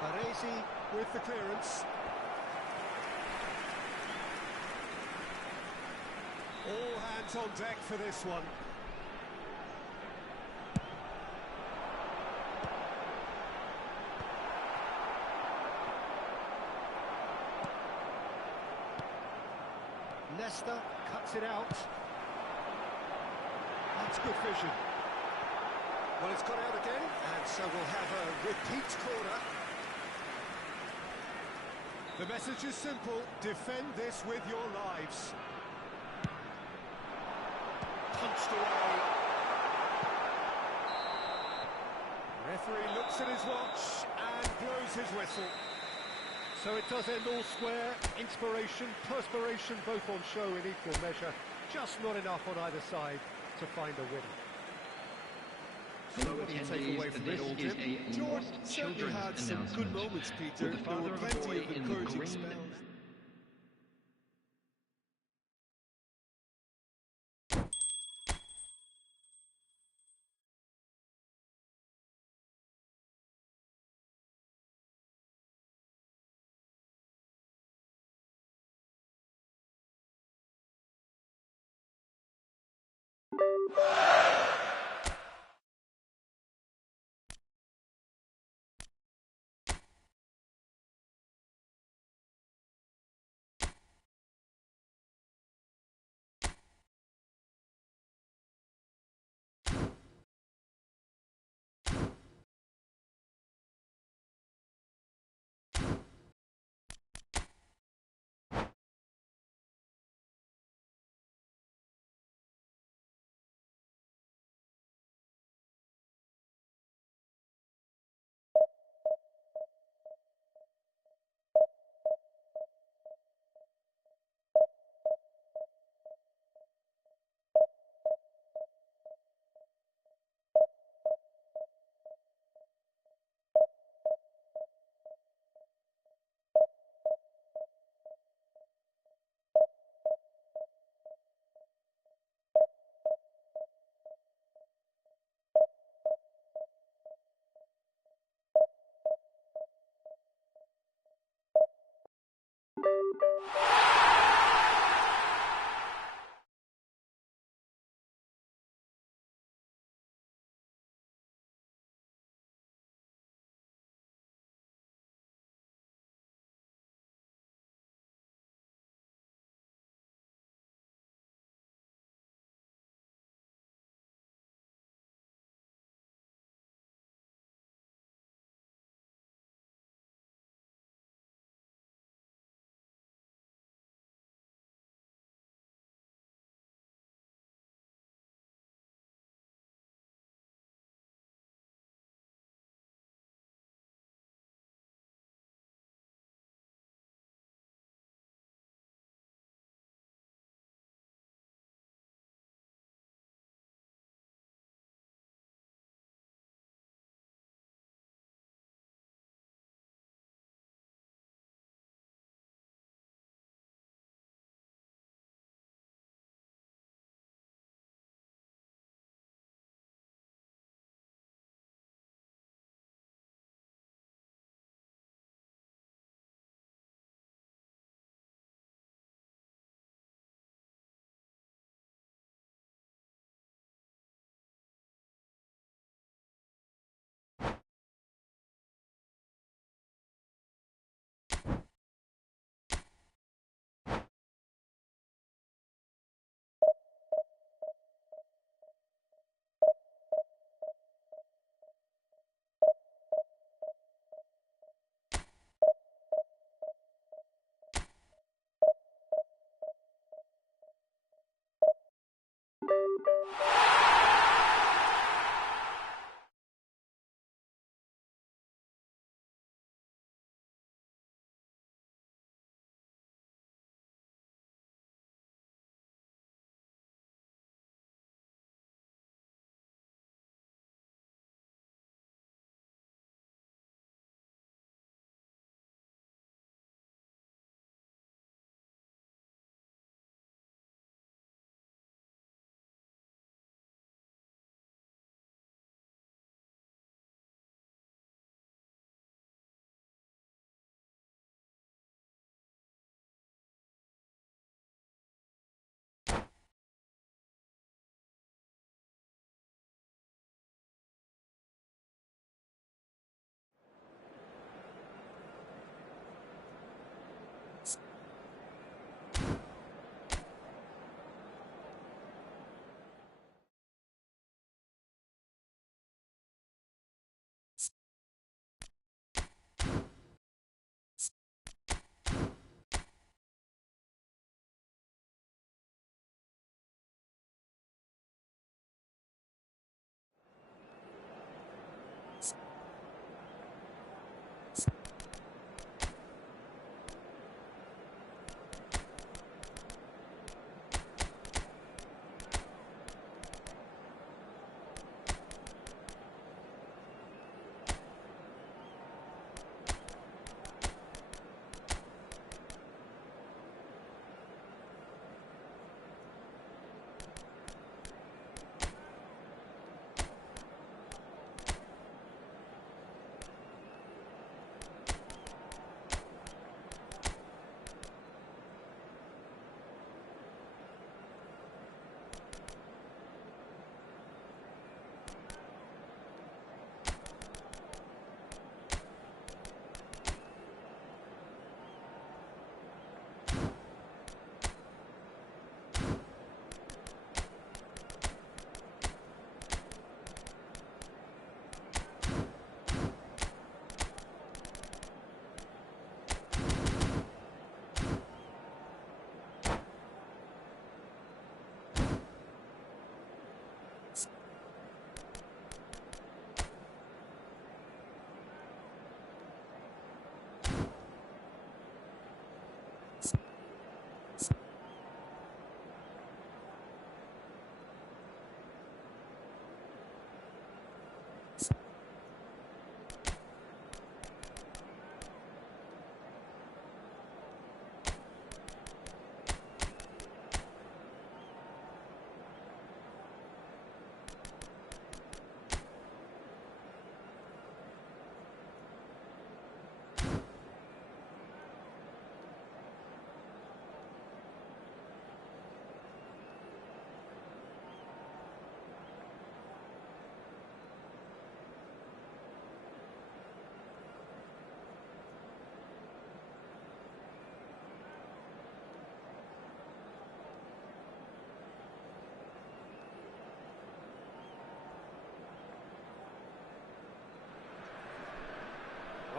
Baresi with the clearance. All hands on deck for this one. Nesta cuts it out. That's good vision. Well, it's got out again, and so we'll have a repeat corner. The message is simple: defend this with your lives. Punched away. Referee looks at his watch and blows his whistle. So it does end all square. Inspiration, perspiration, both on show in equal measure. Just not enough on either side to find a winner. Hello What do you take away attendees, from this it all, is Jim? a George North certainly children's had some good announcement. moments, Peter. With the There father were of a plenty boy of in the encouraging green spells.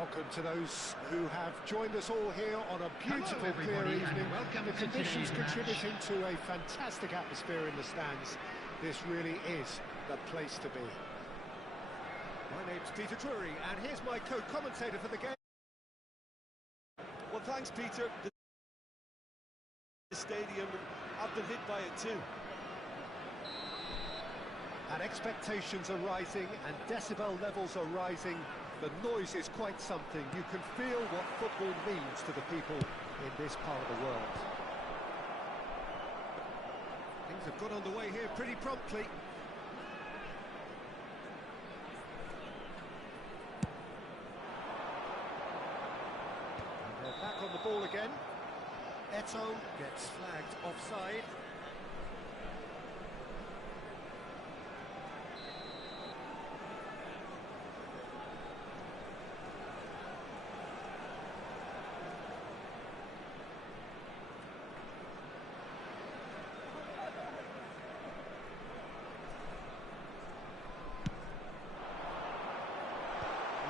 Welcome to those who have joined us all here on a beautiful, clear evening. The conditions contributing to a fantastic atmosphere in the stands. This really is the place to be. My name's Peter Drury, and here's my co-commentator for the game. Well, thanks, Peter. The stadium, I've been hit by it too. And expectations are rising, and decibel levels are rising. The noise is quite something. You can feel what football means to the people in this part of the world. Things have got underway here pretty promptly. And they're back on the ball again. Eto'o gets flagged offside.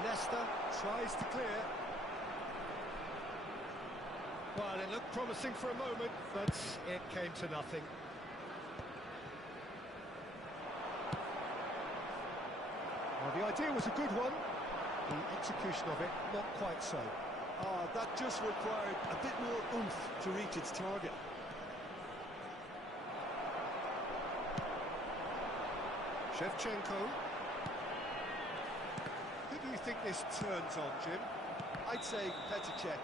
Leicester tries to clear. Well, it looked promising for a moment, but it came to nothing. Well, the idea was a good one. The execution of it, not quite so. Oh, that just required a bit more oomph to reach its target. Shevchenko. Who do you think this turns on, Jim? I'd say Petr Cech.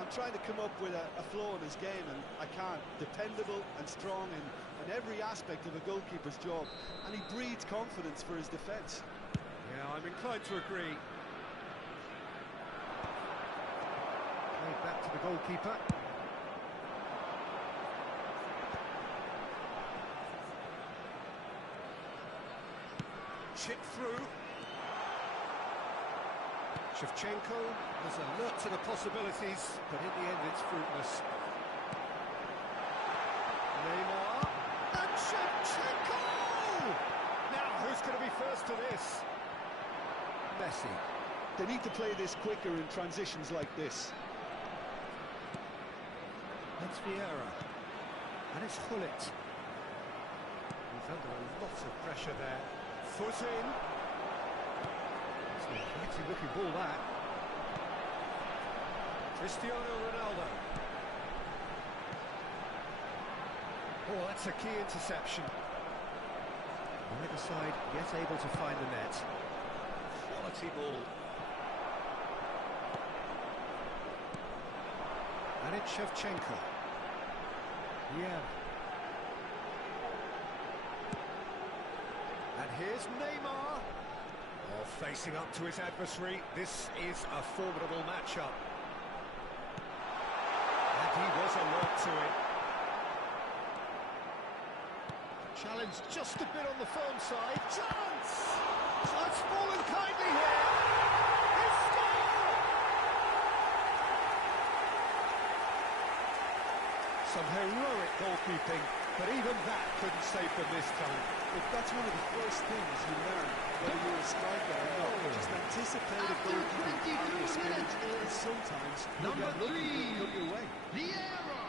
I'm trying to come up with a flaw in his game, and I can't. Dependable and strong in every aspect of a goalkeeper's job, and he breeds confidence for his defence. Yeah, I'm inclined to agree. Played back to the goalkeeper. Chip through. Shevchenko was alert to the possibilities, but in the end it's fruitless. Neymar and Shevchenko! Now, who's going to be first to this? Messi. They need to play this quicker in transitions like this. That's Vieira. And it's Gullit. He's under a lot of pressure there. Foot in. It's a pretty looking ball, that. Cristiano Ronaldo. Oh, that's a key interception. Neither side yet able to find the net. Quality ball. And it's Shevchenko. Yeah. And here's Neymar. Oh, facing up to his adversary. This is a formidable matchup. And he was alert to it. Challenge just a bit on the firm side. Chance! Oh, it's fallen kindly here. He scored! Some heroic goalkeeping, but even that couldn't save them this time. But that's one of the first things you learn, whether you're a striker or not. Just anticipate a goalkeeping on your scrimmage, and sometimes you'll get lucky and come your way. Vieira!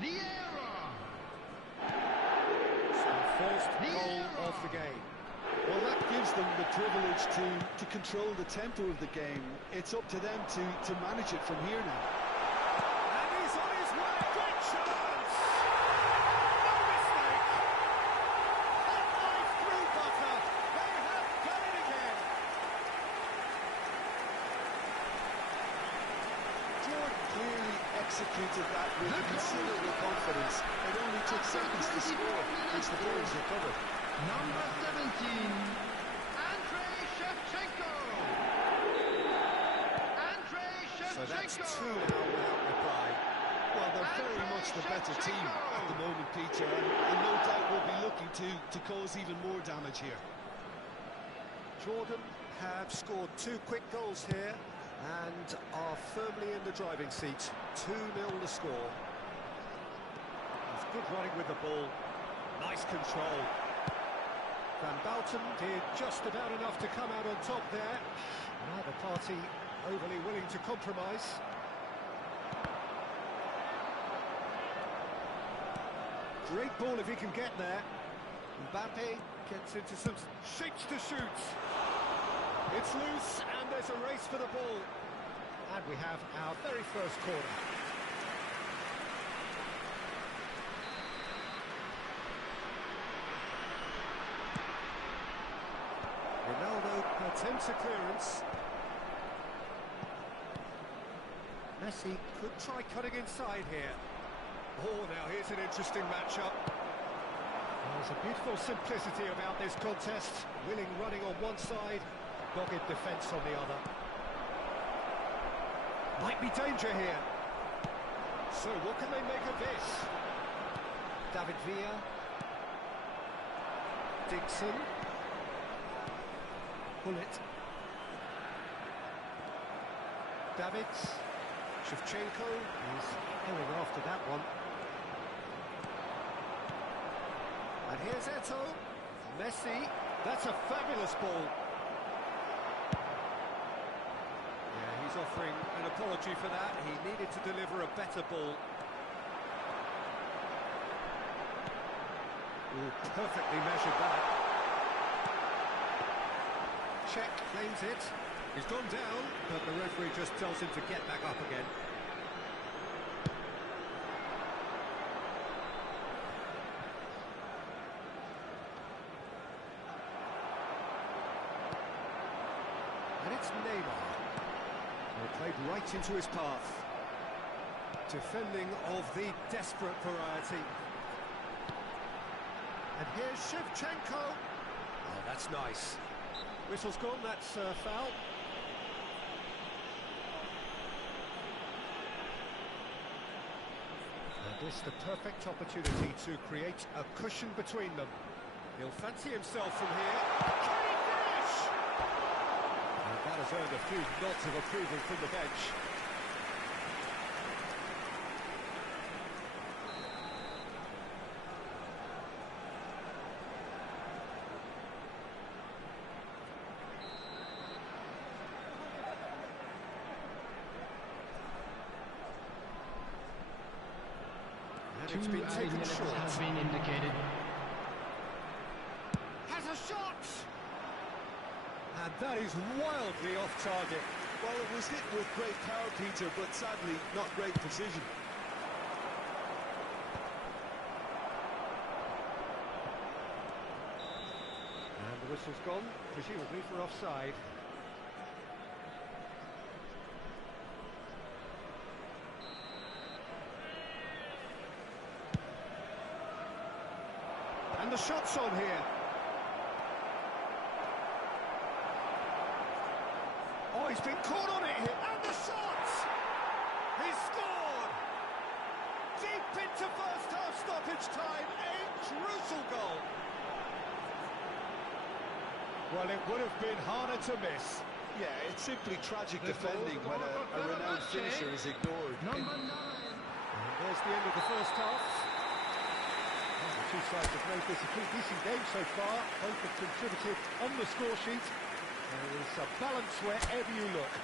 Vieira! First goal of the game. Well, that gives them the privilege to control the tempo of the game. It's up to them to manage it from here now. And he's on his way. Great chance! No mistake! Hot knife through butter. They have done it again. Jordan clearly executed that with considerable confidence. It only took seconds to score, which the players recovered. Number 17, Andrei Shevchenko! Andrei Shevchenko! So that's 2 now without reply. Well, they're very much the better team at the moment, Peter, and no doubt will be looking to cause even more damage here. Jordan have scored 2 quick goals here and are firmly in the driving seat. 2-0 the score. He's good running with the ball. Nice control. Van Bouten did just about enough to come out on top there. Neither party overly willing to compromise. Great ball if he can get there. Mbappe gets into some shapes to shoot. It's loose and there's a race for the ball. And we have our very first corner. Ronaldo attempts a clearance. Messi could try cutting inside here. Oh, now here's an interesting matchup. There's a beautiful simplicity about this contest. Willing running on one side, dogged defence on the other. Might be danger here. So what can they make of this? David Villa. Dixon. Bullet. Davids. Shevchenko is going after that one. And here's Eto'o. Messi. That's a fabulous ball. Yeah, he's offering an apology for that. He needed to deliver a better ball. Ooh, perfectly measured that. Check claims it. He's gone down, but the referee just tells him to get back up again. And it's Neymar. They played right into his path. Defending of the desperate variety. And here's Shevchenko. Oh, that's nice. Whistle's gone, that's foul. And this the perfect opportunity to create a cushion between them. He'll fancy himself from here. Can he finish? And that has earned a few nods of approval from the bench. Two added minutes has been indicated. Has a shot! And that is wildly off target. Well, it was hit with great power, Peter, but sadly not great precision. And the whistle's gone, presumably for offside. And the shot's on here. Oh, he's been caught on it here. And the shot! He's scored! Deep into first half stoppage time. A crucial goal. Well, it would have been harder to miss. Yeah, it's simply tragic defending when a renowned finisher is ignored. Number 9. And there's the end of the first half. The two sides have made this a pretty decent game so far. Both have contributed on the score sheet. There is a balance wherever you look.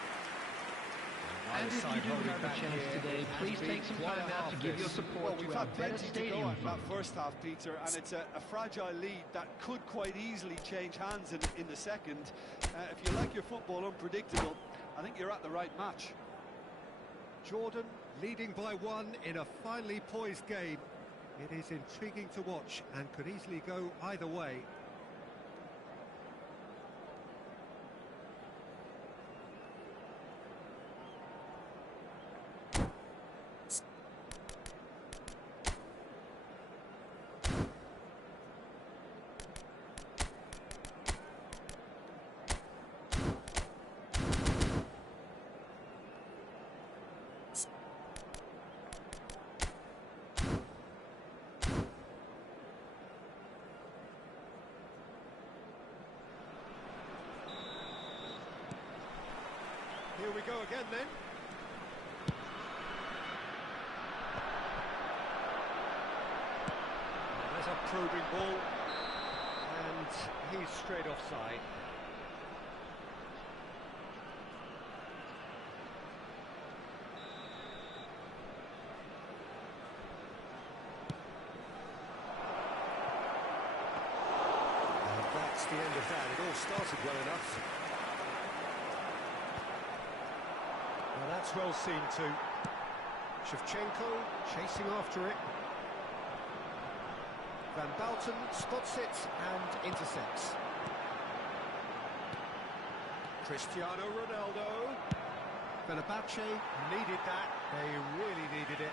And if you do have a chance today, please take some time out to give your support Well, we've to our had better plenty to go stadium at that fund. first half, Peter, and it's a fragile lead that could quite easily change hands in the second. If you like your football unpredictable, I think you're at the right match. Jordan leading by one in a finely poised game. It is intriguing to watch and could easily go either way. Here we go again then. There's a probing ball. And he's straight offside. And that's the end of that. It all started well enough. Well, that's well seen too. Shevchenko chasing after it. Van Bauten spots it and intercepts. Cristiano Ronaldo. Fenerbahce needed that. They really needed it.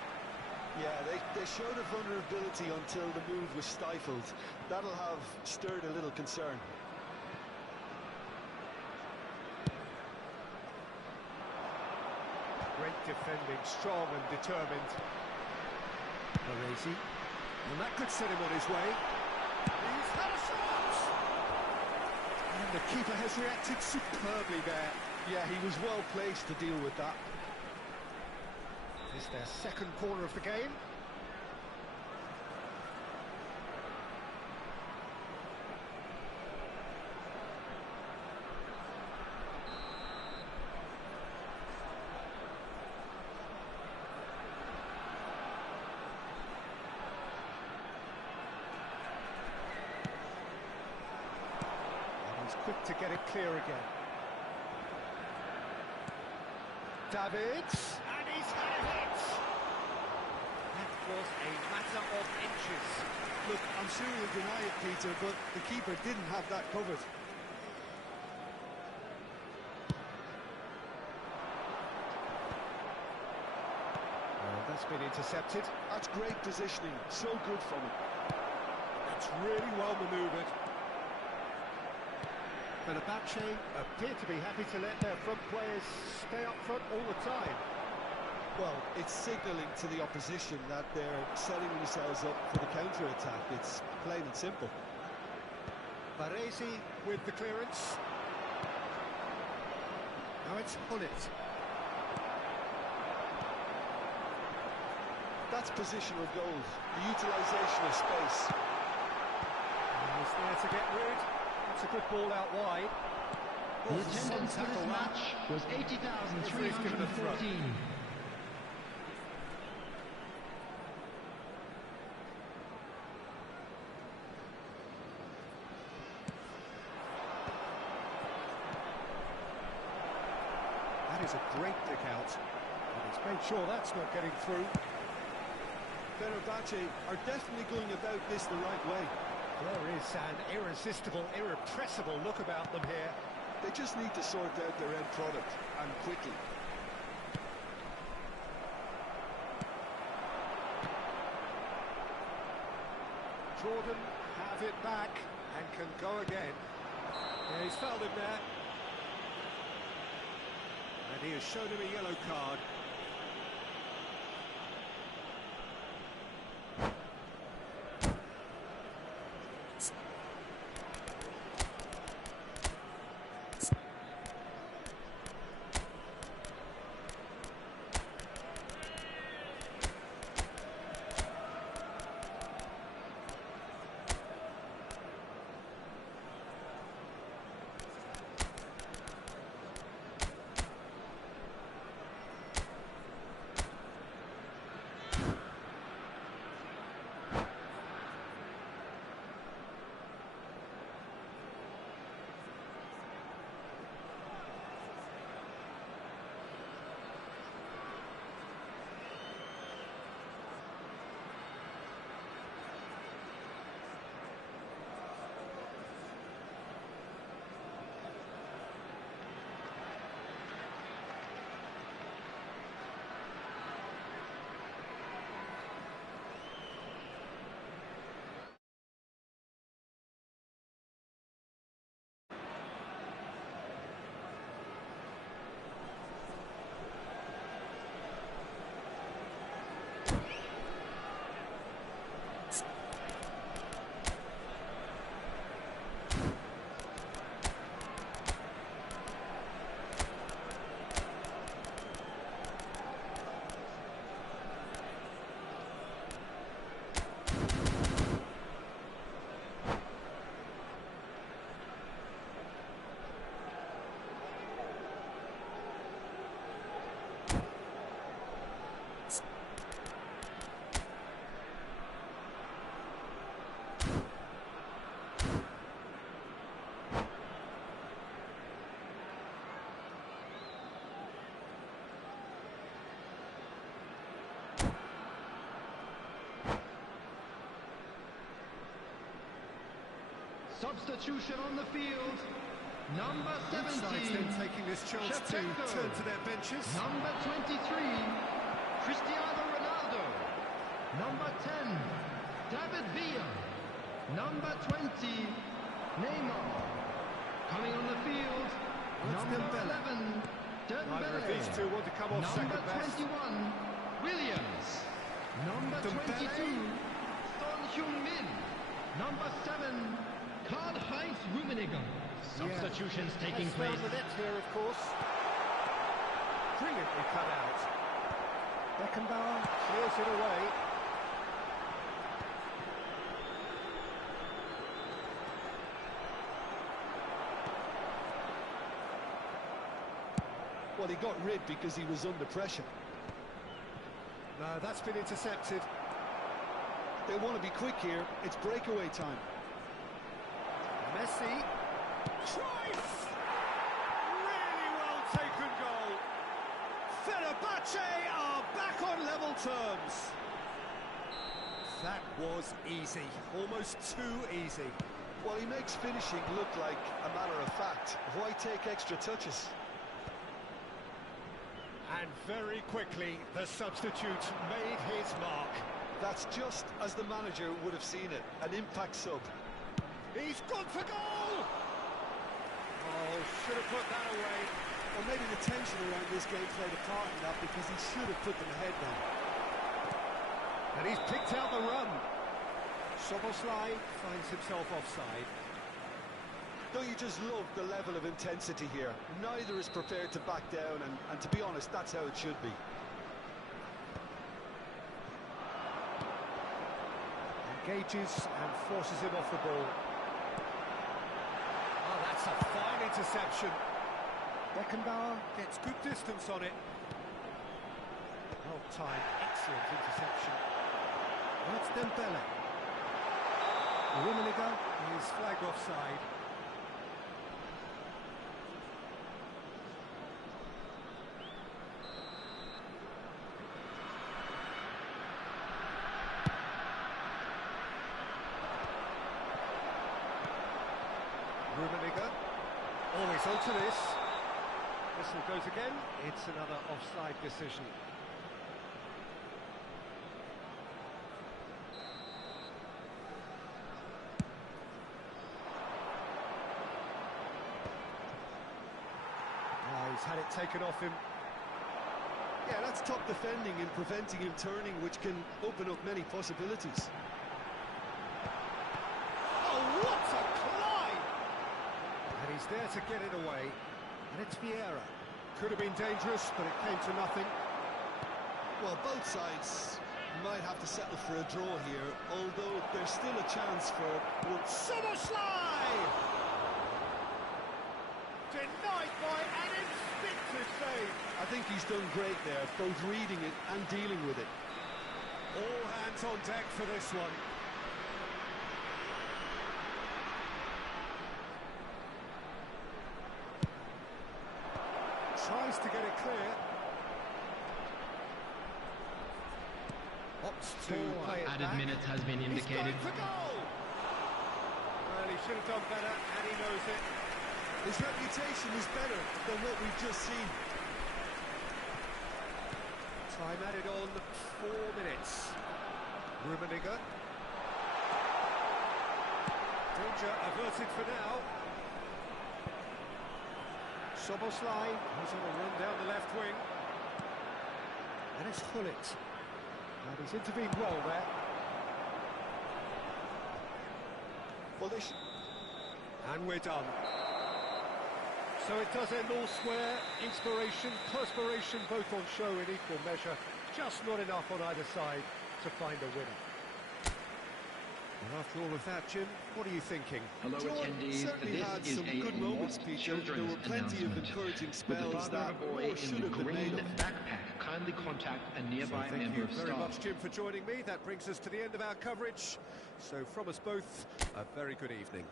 Yeah, they showed a vulnerability until the move was stifled. That'll have stirred a little concern. Great defending, strong and determined. Baresi. And that could set him on his way. He's had a shot! And the keeper has reacted superbly there. Yeah, he was well placed to deal with that. It's their second corner of the game. Quick to get it clear again. Davids, and he's had a hit! That was a matter of inches. Look, I'm sure you'll deny it, Peter, but the keeper didn't have that covered. That's been intercepted. That's great positioning, so good from him. That's really well manoeuvred. Fenerbahce appear to be happy to let their front players stay up front all the time. Well, it's signalling to the opposition that they're setting themselves up for the counter-attack. It's plain and simple. Baresi with the clearance. Now it's Hullet. That's positional goals, the utilisation of space. He's there to get rid. It's a good ball out wide. The attendance for this match was 80,314. That is a great pick out. And he's made sure that's not getting through. Fenerbahce are definitely going about this the right way. There is an irresistible, irrepressible look about them here. They just need to sort out their end product, and quickly. Jordan have it back and can go again. Yeah, he's fouled him there. And he has shown him a yellow card. Substitution on the field. Number Both sides 17. then taking this chance to Shevchenko. turn to their benches. Number 23. Cristiano Ronaldo. Number 10. David Villa. Number 20. Neymar. Coming on the field. That's Number Dembele. 11. Neither of these Dembele. two want to come off Number second best. 21. Williams. Number Dembele. 22. Son Heung-min. Number 7. Karl-Heinz Rummenigge. Substitutions taking Has place. found the net here, of course. Brilliantly cut out. Beckenbauer clears it away. Well, he got rid because he was under pressure. No, that's been intercepted. They want to be quick here. It's breakaway time. Messi. Cruyff! Really well taken goal. Fenerbahce are back on level terms. That was easy, almost too easy. Well, he makes finishing look like a matter of fact. Why take extra touches? And very quickly, the substitute made his mark. That's just as the manager would have seen it. An impact sub. He's gone for goal! Oh, should have put that away. Well, maybe the tension around this game played a part in that because he should have put them ahead now. And he's picked out the run. Szoboszlai finds himself offside. Don't you just love the level of intensity here? Neither is prepared to back down, and to be honest, that's how it should be. Engages and forces him off the ball. Oh, that's a fine interception. Beckenbauer gets good distance on it. Well timed, excellent interception. That's Dembele. Rummenigge is flagged offside. Rummenigge. Always onto this. Whistle goes again. It's another offside decision. He's had it taken off him. Yeah, that's top defending and preventing him turning, which can open up many possibilities. Oh, what a climb! And he's there to get it away. And it's Vieira. Could have been dangerous, but it came to nothing. Well, both sides might have to settle for a draw here, although there's still a chance for one. Szoboszlai! Denied by an instinctive save. I think he's done great there, both reading it and dealing with it. All hands on deck for this one. Tries to get it clear. Opts to play it Added back. minutes has been indicated. He's going for goal! Well, he should have done better, and he knows it. His reputation is better than what we've just seen. Time added on 4 minutes. Rummenigge. Danger averted for now. Szoboszlai, who's on a run down the left wing. And it's Gullit. And he's intervened well there. Well, And we're done. So it does end all square. Inspiration, perspiration, both on show in equal measure. Just not enough on either side to find a winner. And after all of that, Jim, what are you thinking? Hello attendees, certainly had this is some a good moments, Peter. There children's were plenty of announcement. encouraging With the spells father that of a boy more in should the have been green made of. backpack, kindly contact a nearby Thank member you of very staff. much, Jim, for joining me. That brings us to the end of our coverage. So from us both, a very good evening.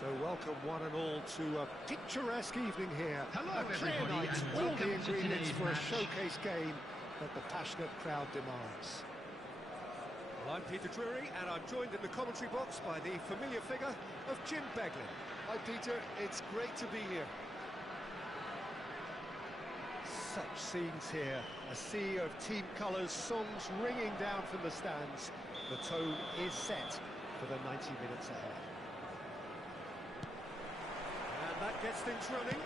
So welcome one and all to a picturesque evening here. Hello, a clear everybody, night, and all welcome the to ingredients today's for a match. showcase game that the passionate crowd demands. Well, I'm Peter Drury, and I'm joined in the commentary box by the familiar figure of Jim Beglin. Hi, Peter. It's great to be here. Such scenes here, a sea of team colours, songs ringing down from the stands. The tone is set for the 90 minutes ahead. And that gets things running.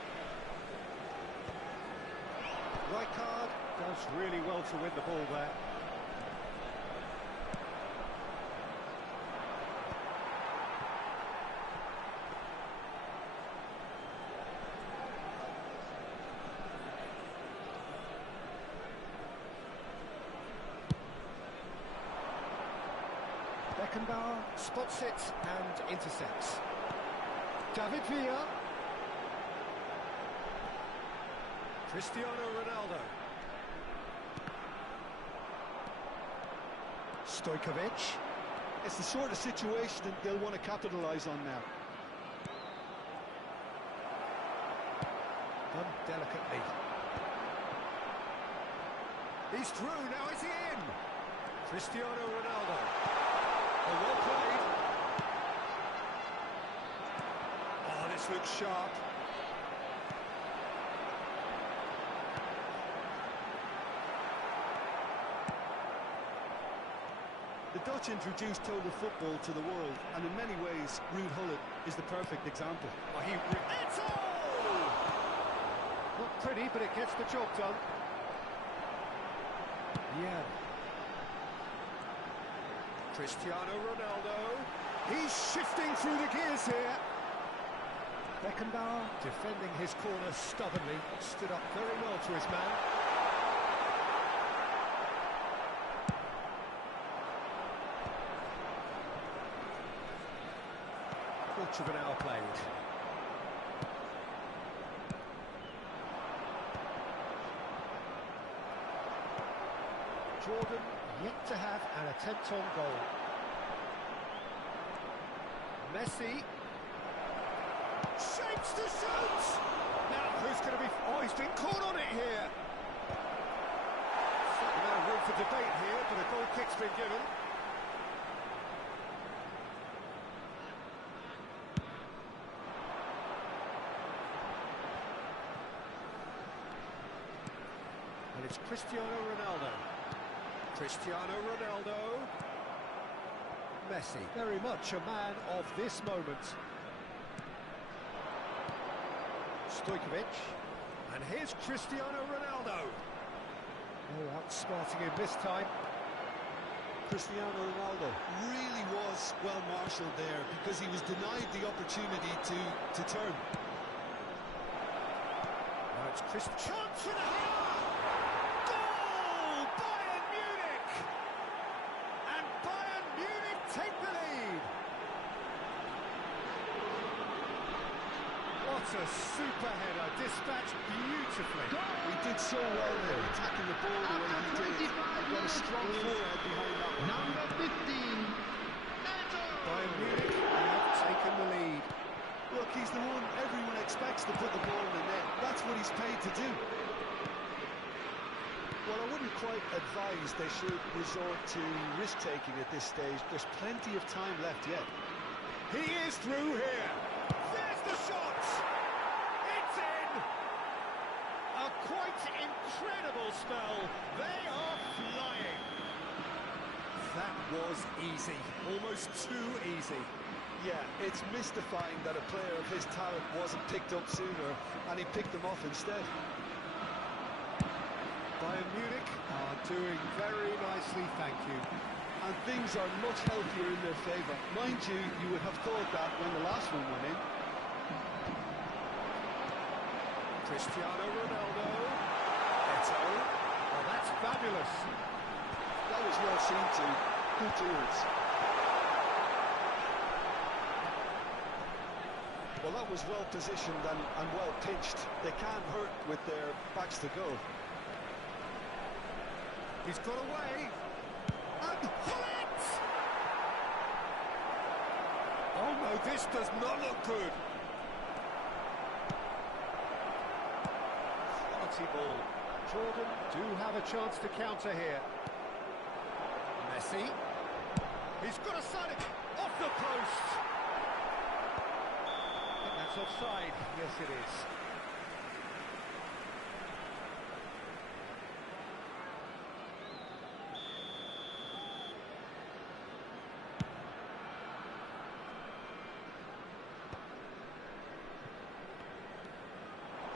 Rijkaard does really well to win the ball there. Beckenbauer spots it and intercepts. David Villa. Cristiano Ronaldo. Stojkovic. It's the sort of situation that they'll want to capitalise on now. Done delicately. He's through, now is he in? Cristiano Ronaldo. Oh, well played. Oh, this looks sharp. The Dutch introduced total football to the world, and in many ways, Ruud Gullit is the perfect example. Oh, it's all! Not pretty, but it gets the job done. Yeah. Cristiano Ronaldo. He's shifting through the gears here. Beckenbauer defending his corner stubbornly, stood up very well to his man. Quarter of an hour played. Jordan yet to have an attempt on goal. Messi shapes to shoot. Now, who's going to be... Oh, he's been caught on it here. Certainly no room for debate here, but a goal kick's been given. And Here's Cristiano Ronaldo. Cristiano Ronaldo. Messi, very much a man of this moment. Stojkovic. And here's Cristiano Ronaldo. Oh, outsmarting him this time. Cristiano Ronaldo really was well marshalled there because he was denied the opportunity to turn. Now it's chance for the header! Goal! Bayern Munich! And Bayern Munich take the lead! What a super header, dispatched beautifully. He did so well there, attacking the ball the way he did. He got a strong forehead behind that one. Number 15, Bayern Munich have taken the lead. Look, he's the one everyone expects to put the ball in the net. That's what he's paid to do. Well, I wouldn't quite advise they should resort to risk-taking at this stage. There's plenty of time left yet. He is through here. There's the shot. It's in. A quite incredible spell. They are flying. That was easy. Almost too easy. Yeah, it's mystifying that a player of his talent wasn't picked up sooner, and he picked them off instead. Bayern Munich are doing very nicely, thank you. And things are much healthier in their favour. Mind you, you would have thought that when the last one went in. Cristiano Ronaldo. Eto'o. Well, that's fabulous. That was well seen to. Good clearance. Well, that was well positioned and well pitched. They can't hurt with their backs to goal. He's got away. And Hullet! Oh no, this does not look good. Quality ball. Jordan do have a chance to counter here. Messi. He's got a side off the post. I think that's offside. Yes, it is.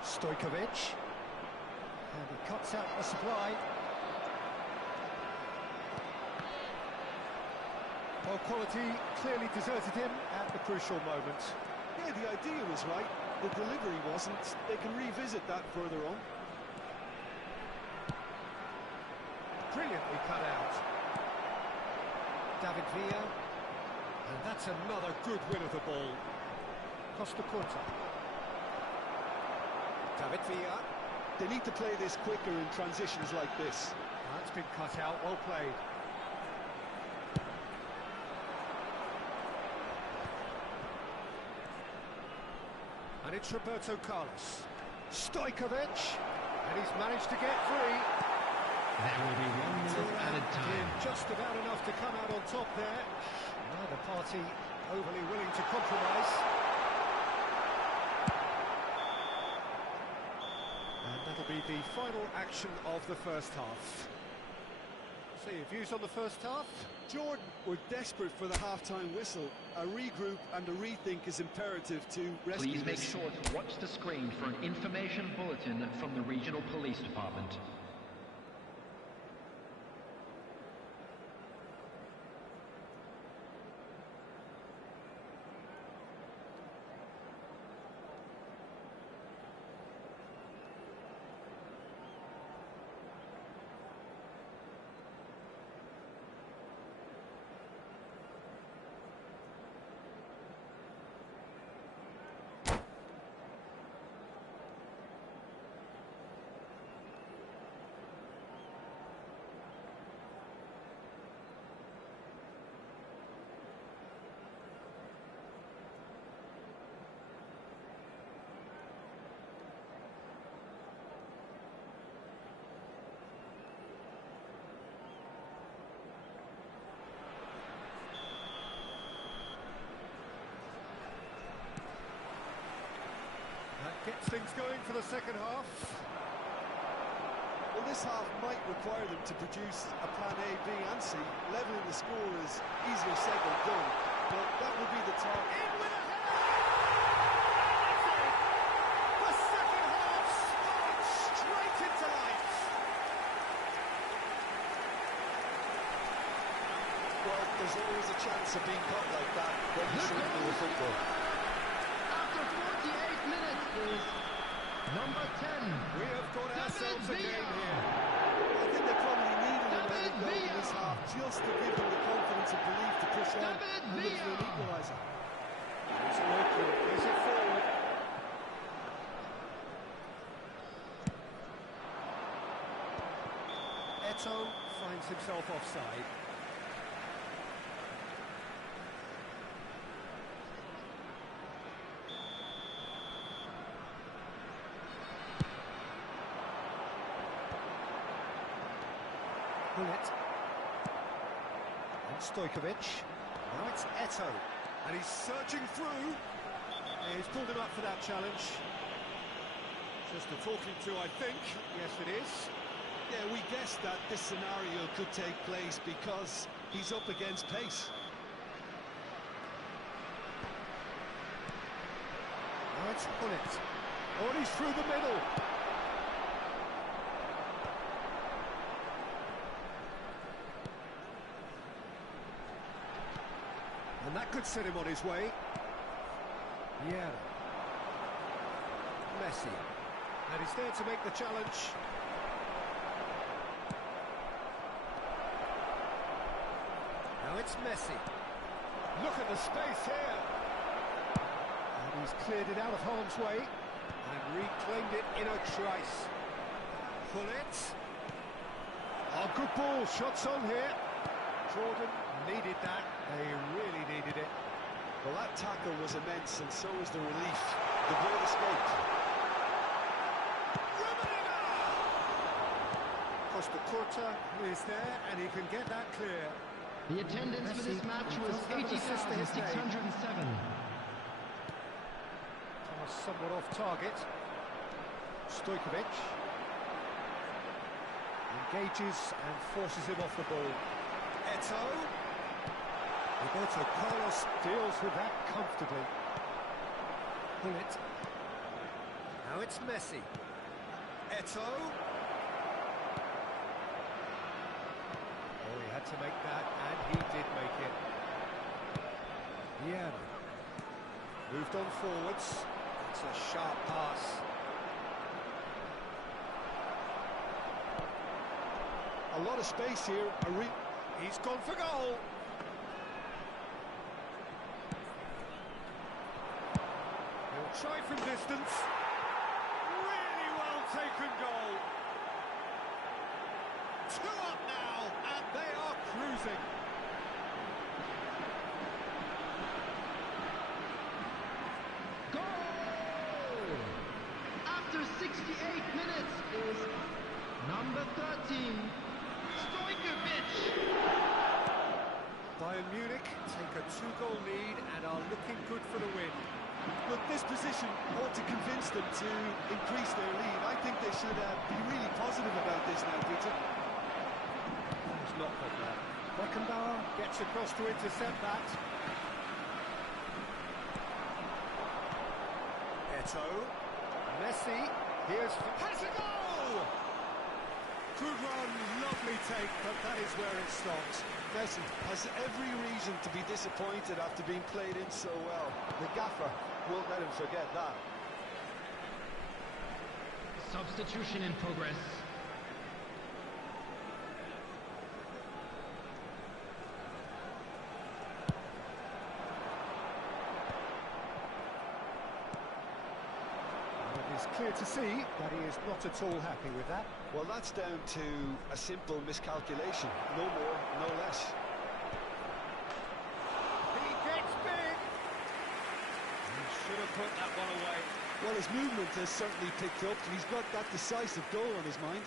Stojkovic, and he cuts out the supply. Well, quality clearly deserted him at the crucial moment. Yeah, the idea was right, the delivery wasn't. They can revisit that further on. Brilliantly cut out. David Villa, and that's another good win of the ball. Costa Curta. David Villa. They need to play this quicker in transitions like this. That's been cut out, well played. And it's Roberto Carlos. Stojkovic, and he's managed to get free. There will be 1 minute added time. Just about enough to come out on top there. Neither party overly willing to compromise. And that'll be the final action of the first half. So your views on the first half? Jordan were desperate for the half-time whistle. A regroup and a rethink is imperative to rescue Please make this. sure to watch the screen for an information bulletin from the Regional Police Department. That gets things going for the second half. Well, this half might require them to produce a plan A, B and C. Levelling the score is easier said than done, but that would be the target. In with a header! The second half sparked straight into life. Well, there's always a chance of being caught like that when you shoot into the football. After 48 minutes is number 10. We have got ourselves a game here. I think they probably needed an early goal in this half just to give them the confidence and belief to push on and look for an equaliser. It's local. Is it forward? Eto'o finds himself offside. Bullet. And Stojkovic. Now it's Eto'o. And he's surging through. He's pulled him up for that challenge. Just a talking to, I think. Yes, it is. Yeah, we guessed that this scenario could take place because he's up against pace. Now it's Bullet. Oh, and he's through the middle. And that could set him on his way. Yeah. Messi. And he's there to make the challenge. Now it's Messi. Look at the space here. And he's cleared it out of harm's way. And reclaimed it in a trice. Bullet. Oh, good ball. Shots on here. Jordan needed that. They really needed it. Well, that tackle was immense, and so was the relief. The ball escaped. Costa Curta is there, and he can get that clear. The attendance for this match was 80,607. Thomas somewhat off target. Stojkovic engages and forces him off the ball. Eto'o. Roberto Carlos deals with that comfortably. Bullet. Now it's Messi. Eto'o. Oh, he had to make that, and he did make it. Yeah. Moved on forwards. It's a sharp pass. A lot of space here. He's gone for goal. He'll try from distance. Really well taken goal. 2 up now, and they are cruising. Goal! After 68 minutes is number 13, Stojkovic. Bayern Munich take a 2-goal lead and are looking good for the win. Look, this position ought to convince them to increase their lead. I think they should be really positive about this now, Peter. It's not like that. Beckenbauer gets across to intercept that. Eto'o. Messi. Here's... Has a goal! Good run, lovely take, but that is where it stops. Messi has every reason to be disappointed after being played in so well. The gaffer won't let him forget that. Substitution in progress. It's clear to see that he is not at all happy with that. Well, that's down to a simple miscalculation. No more, no less. He gets big! He should have put that one away. Well, his movement has certainly picked up. He's got that decisive goal on his mind.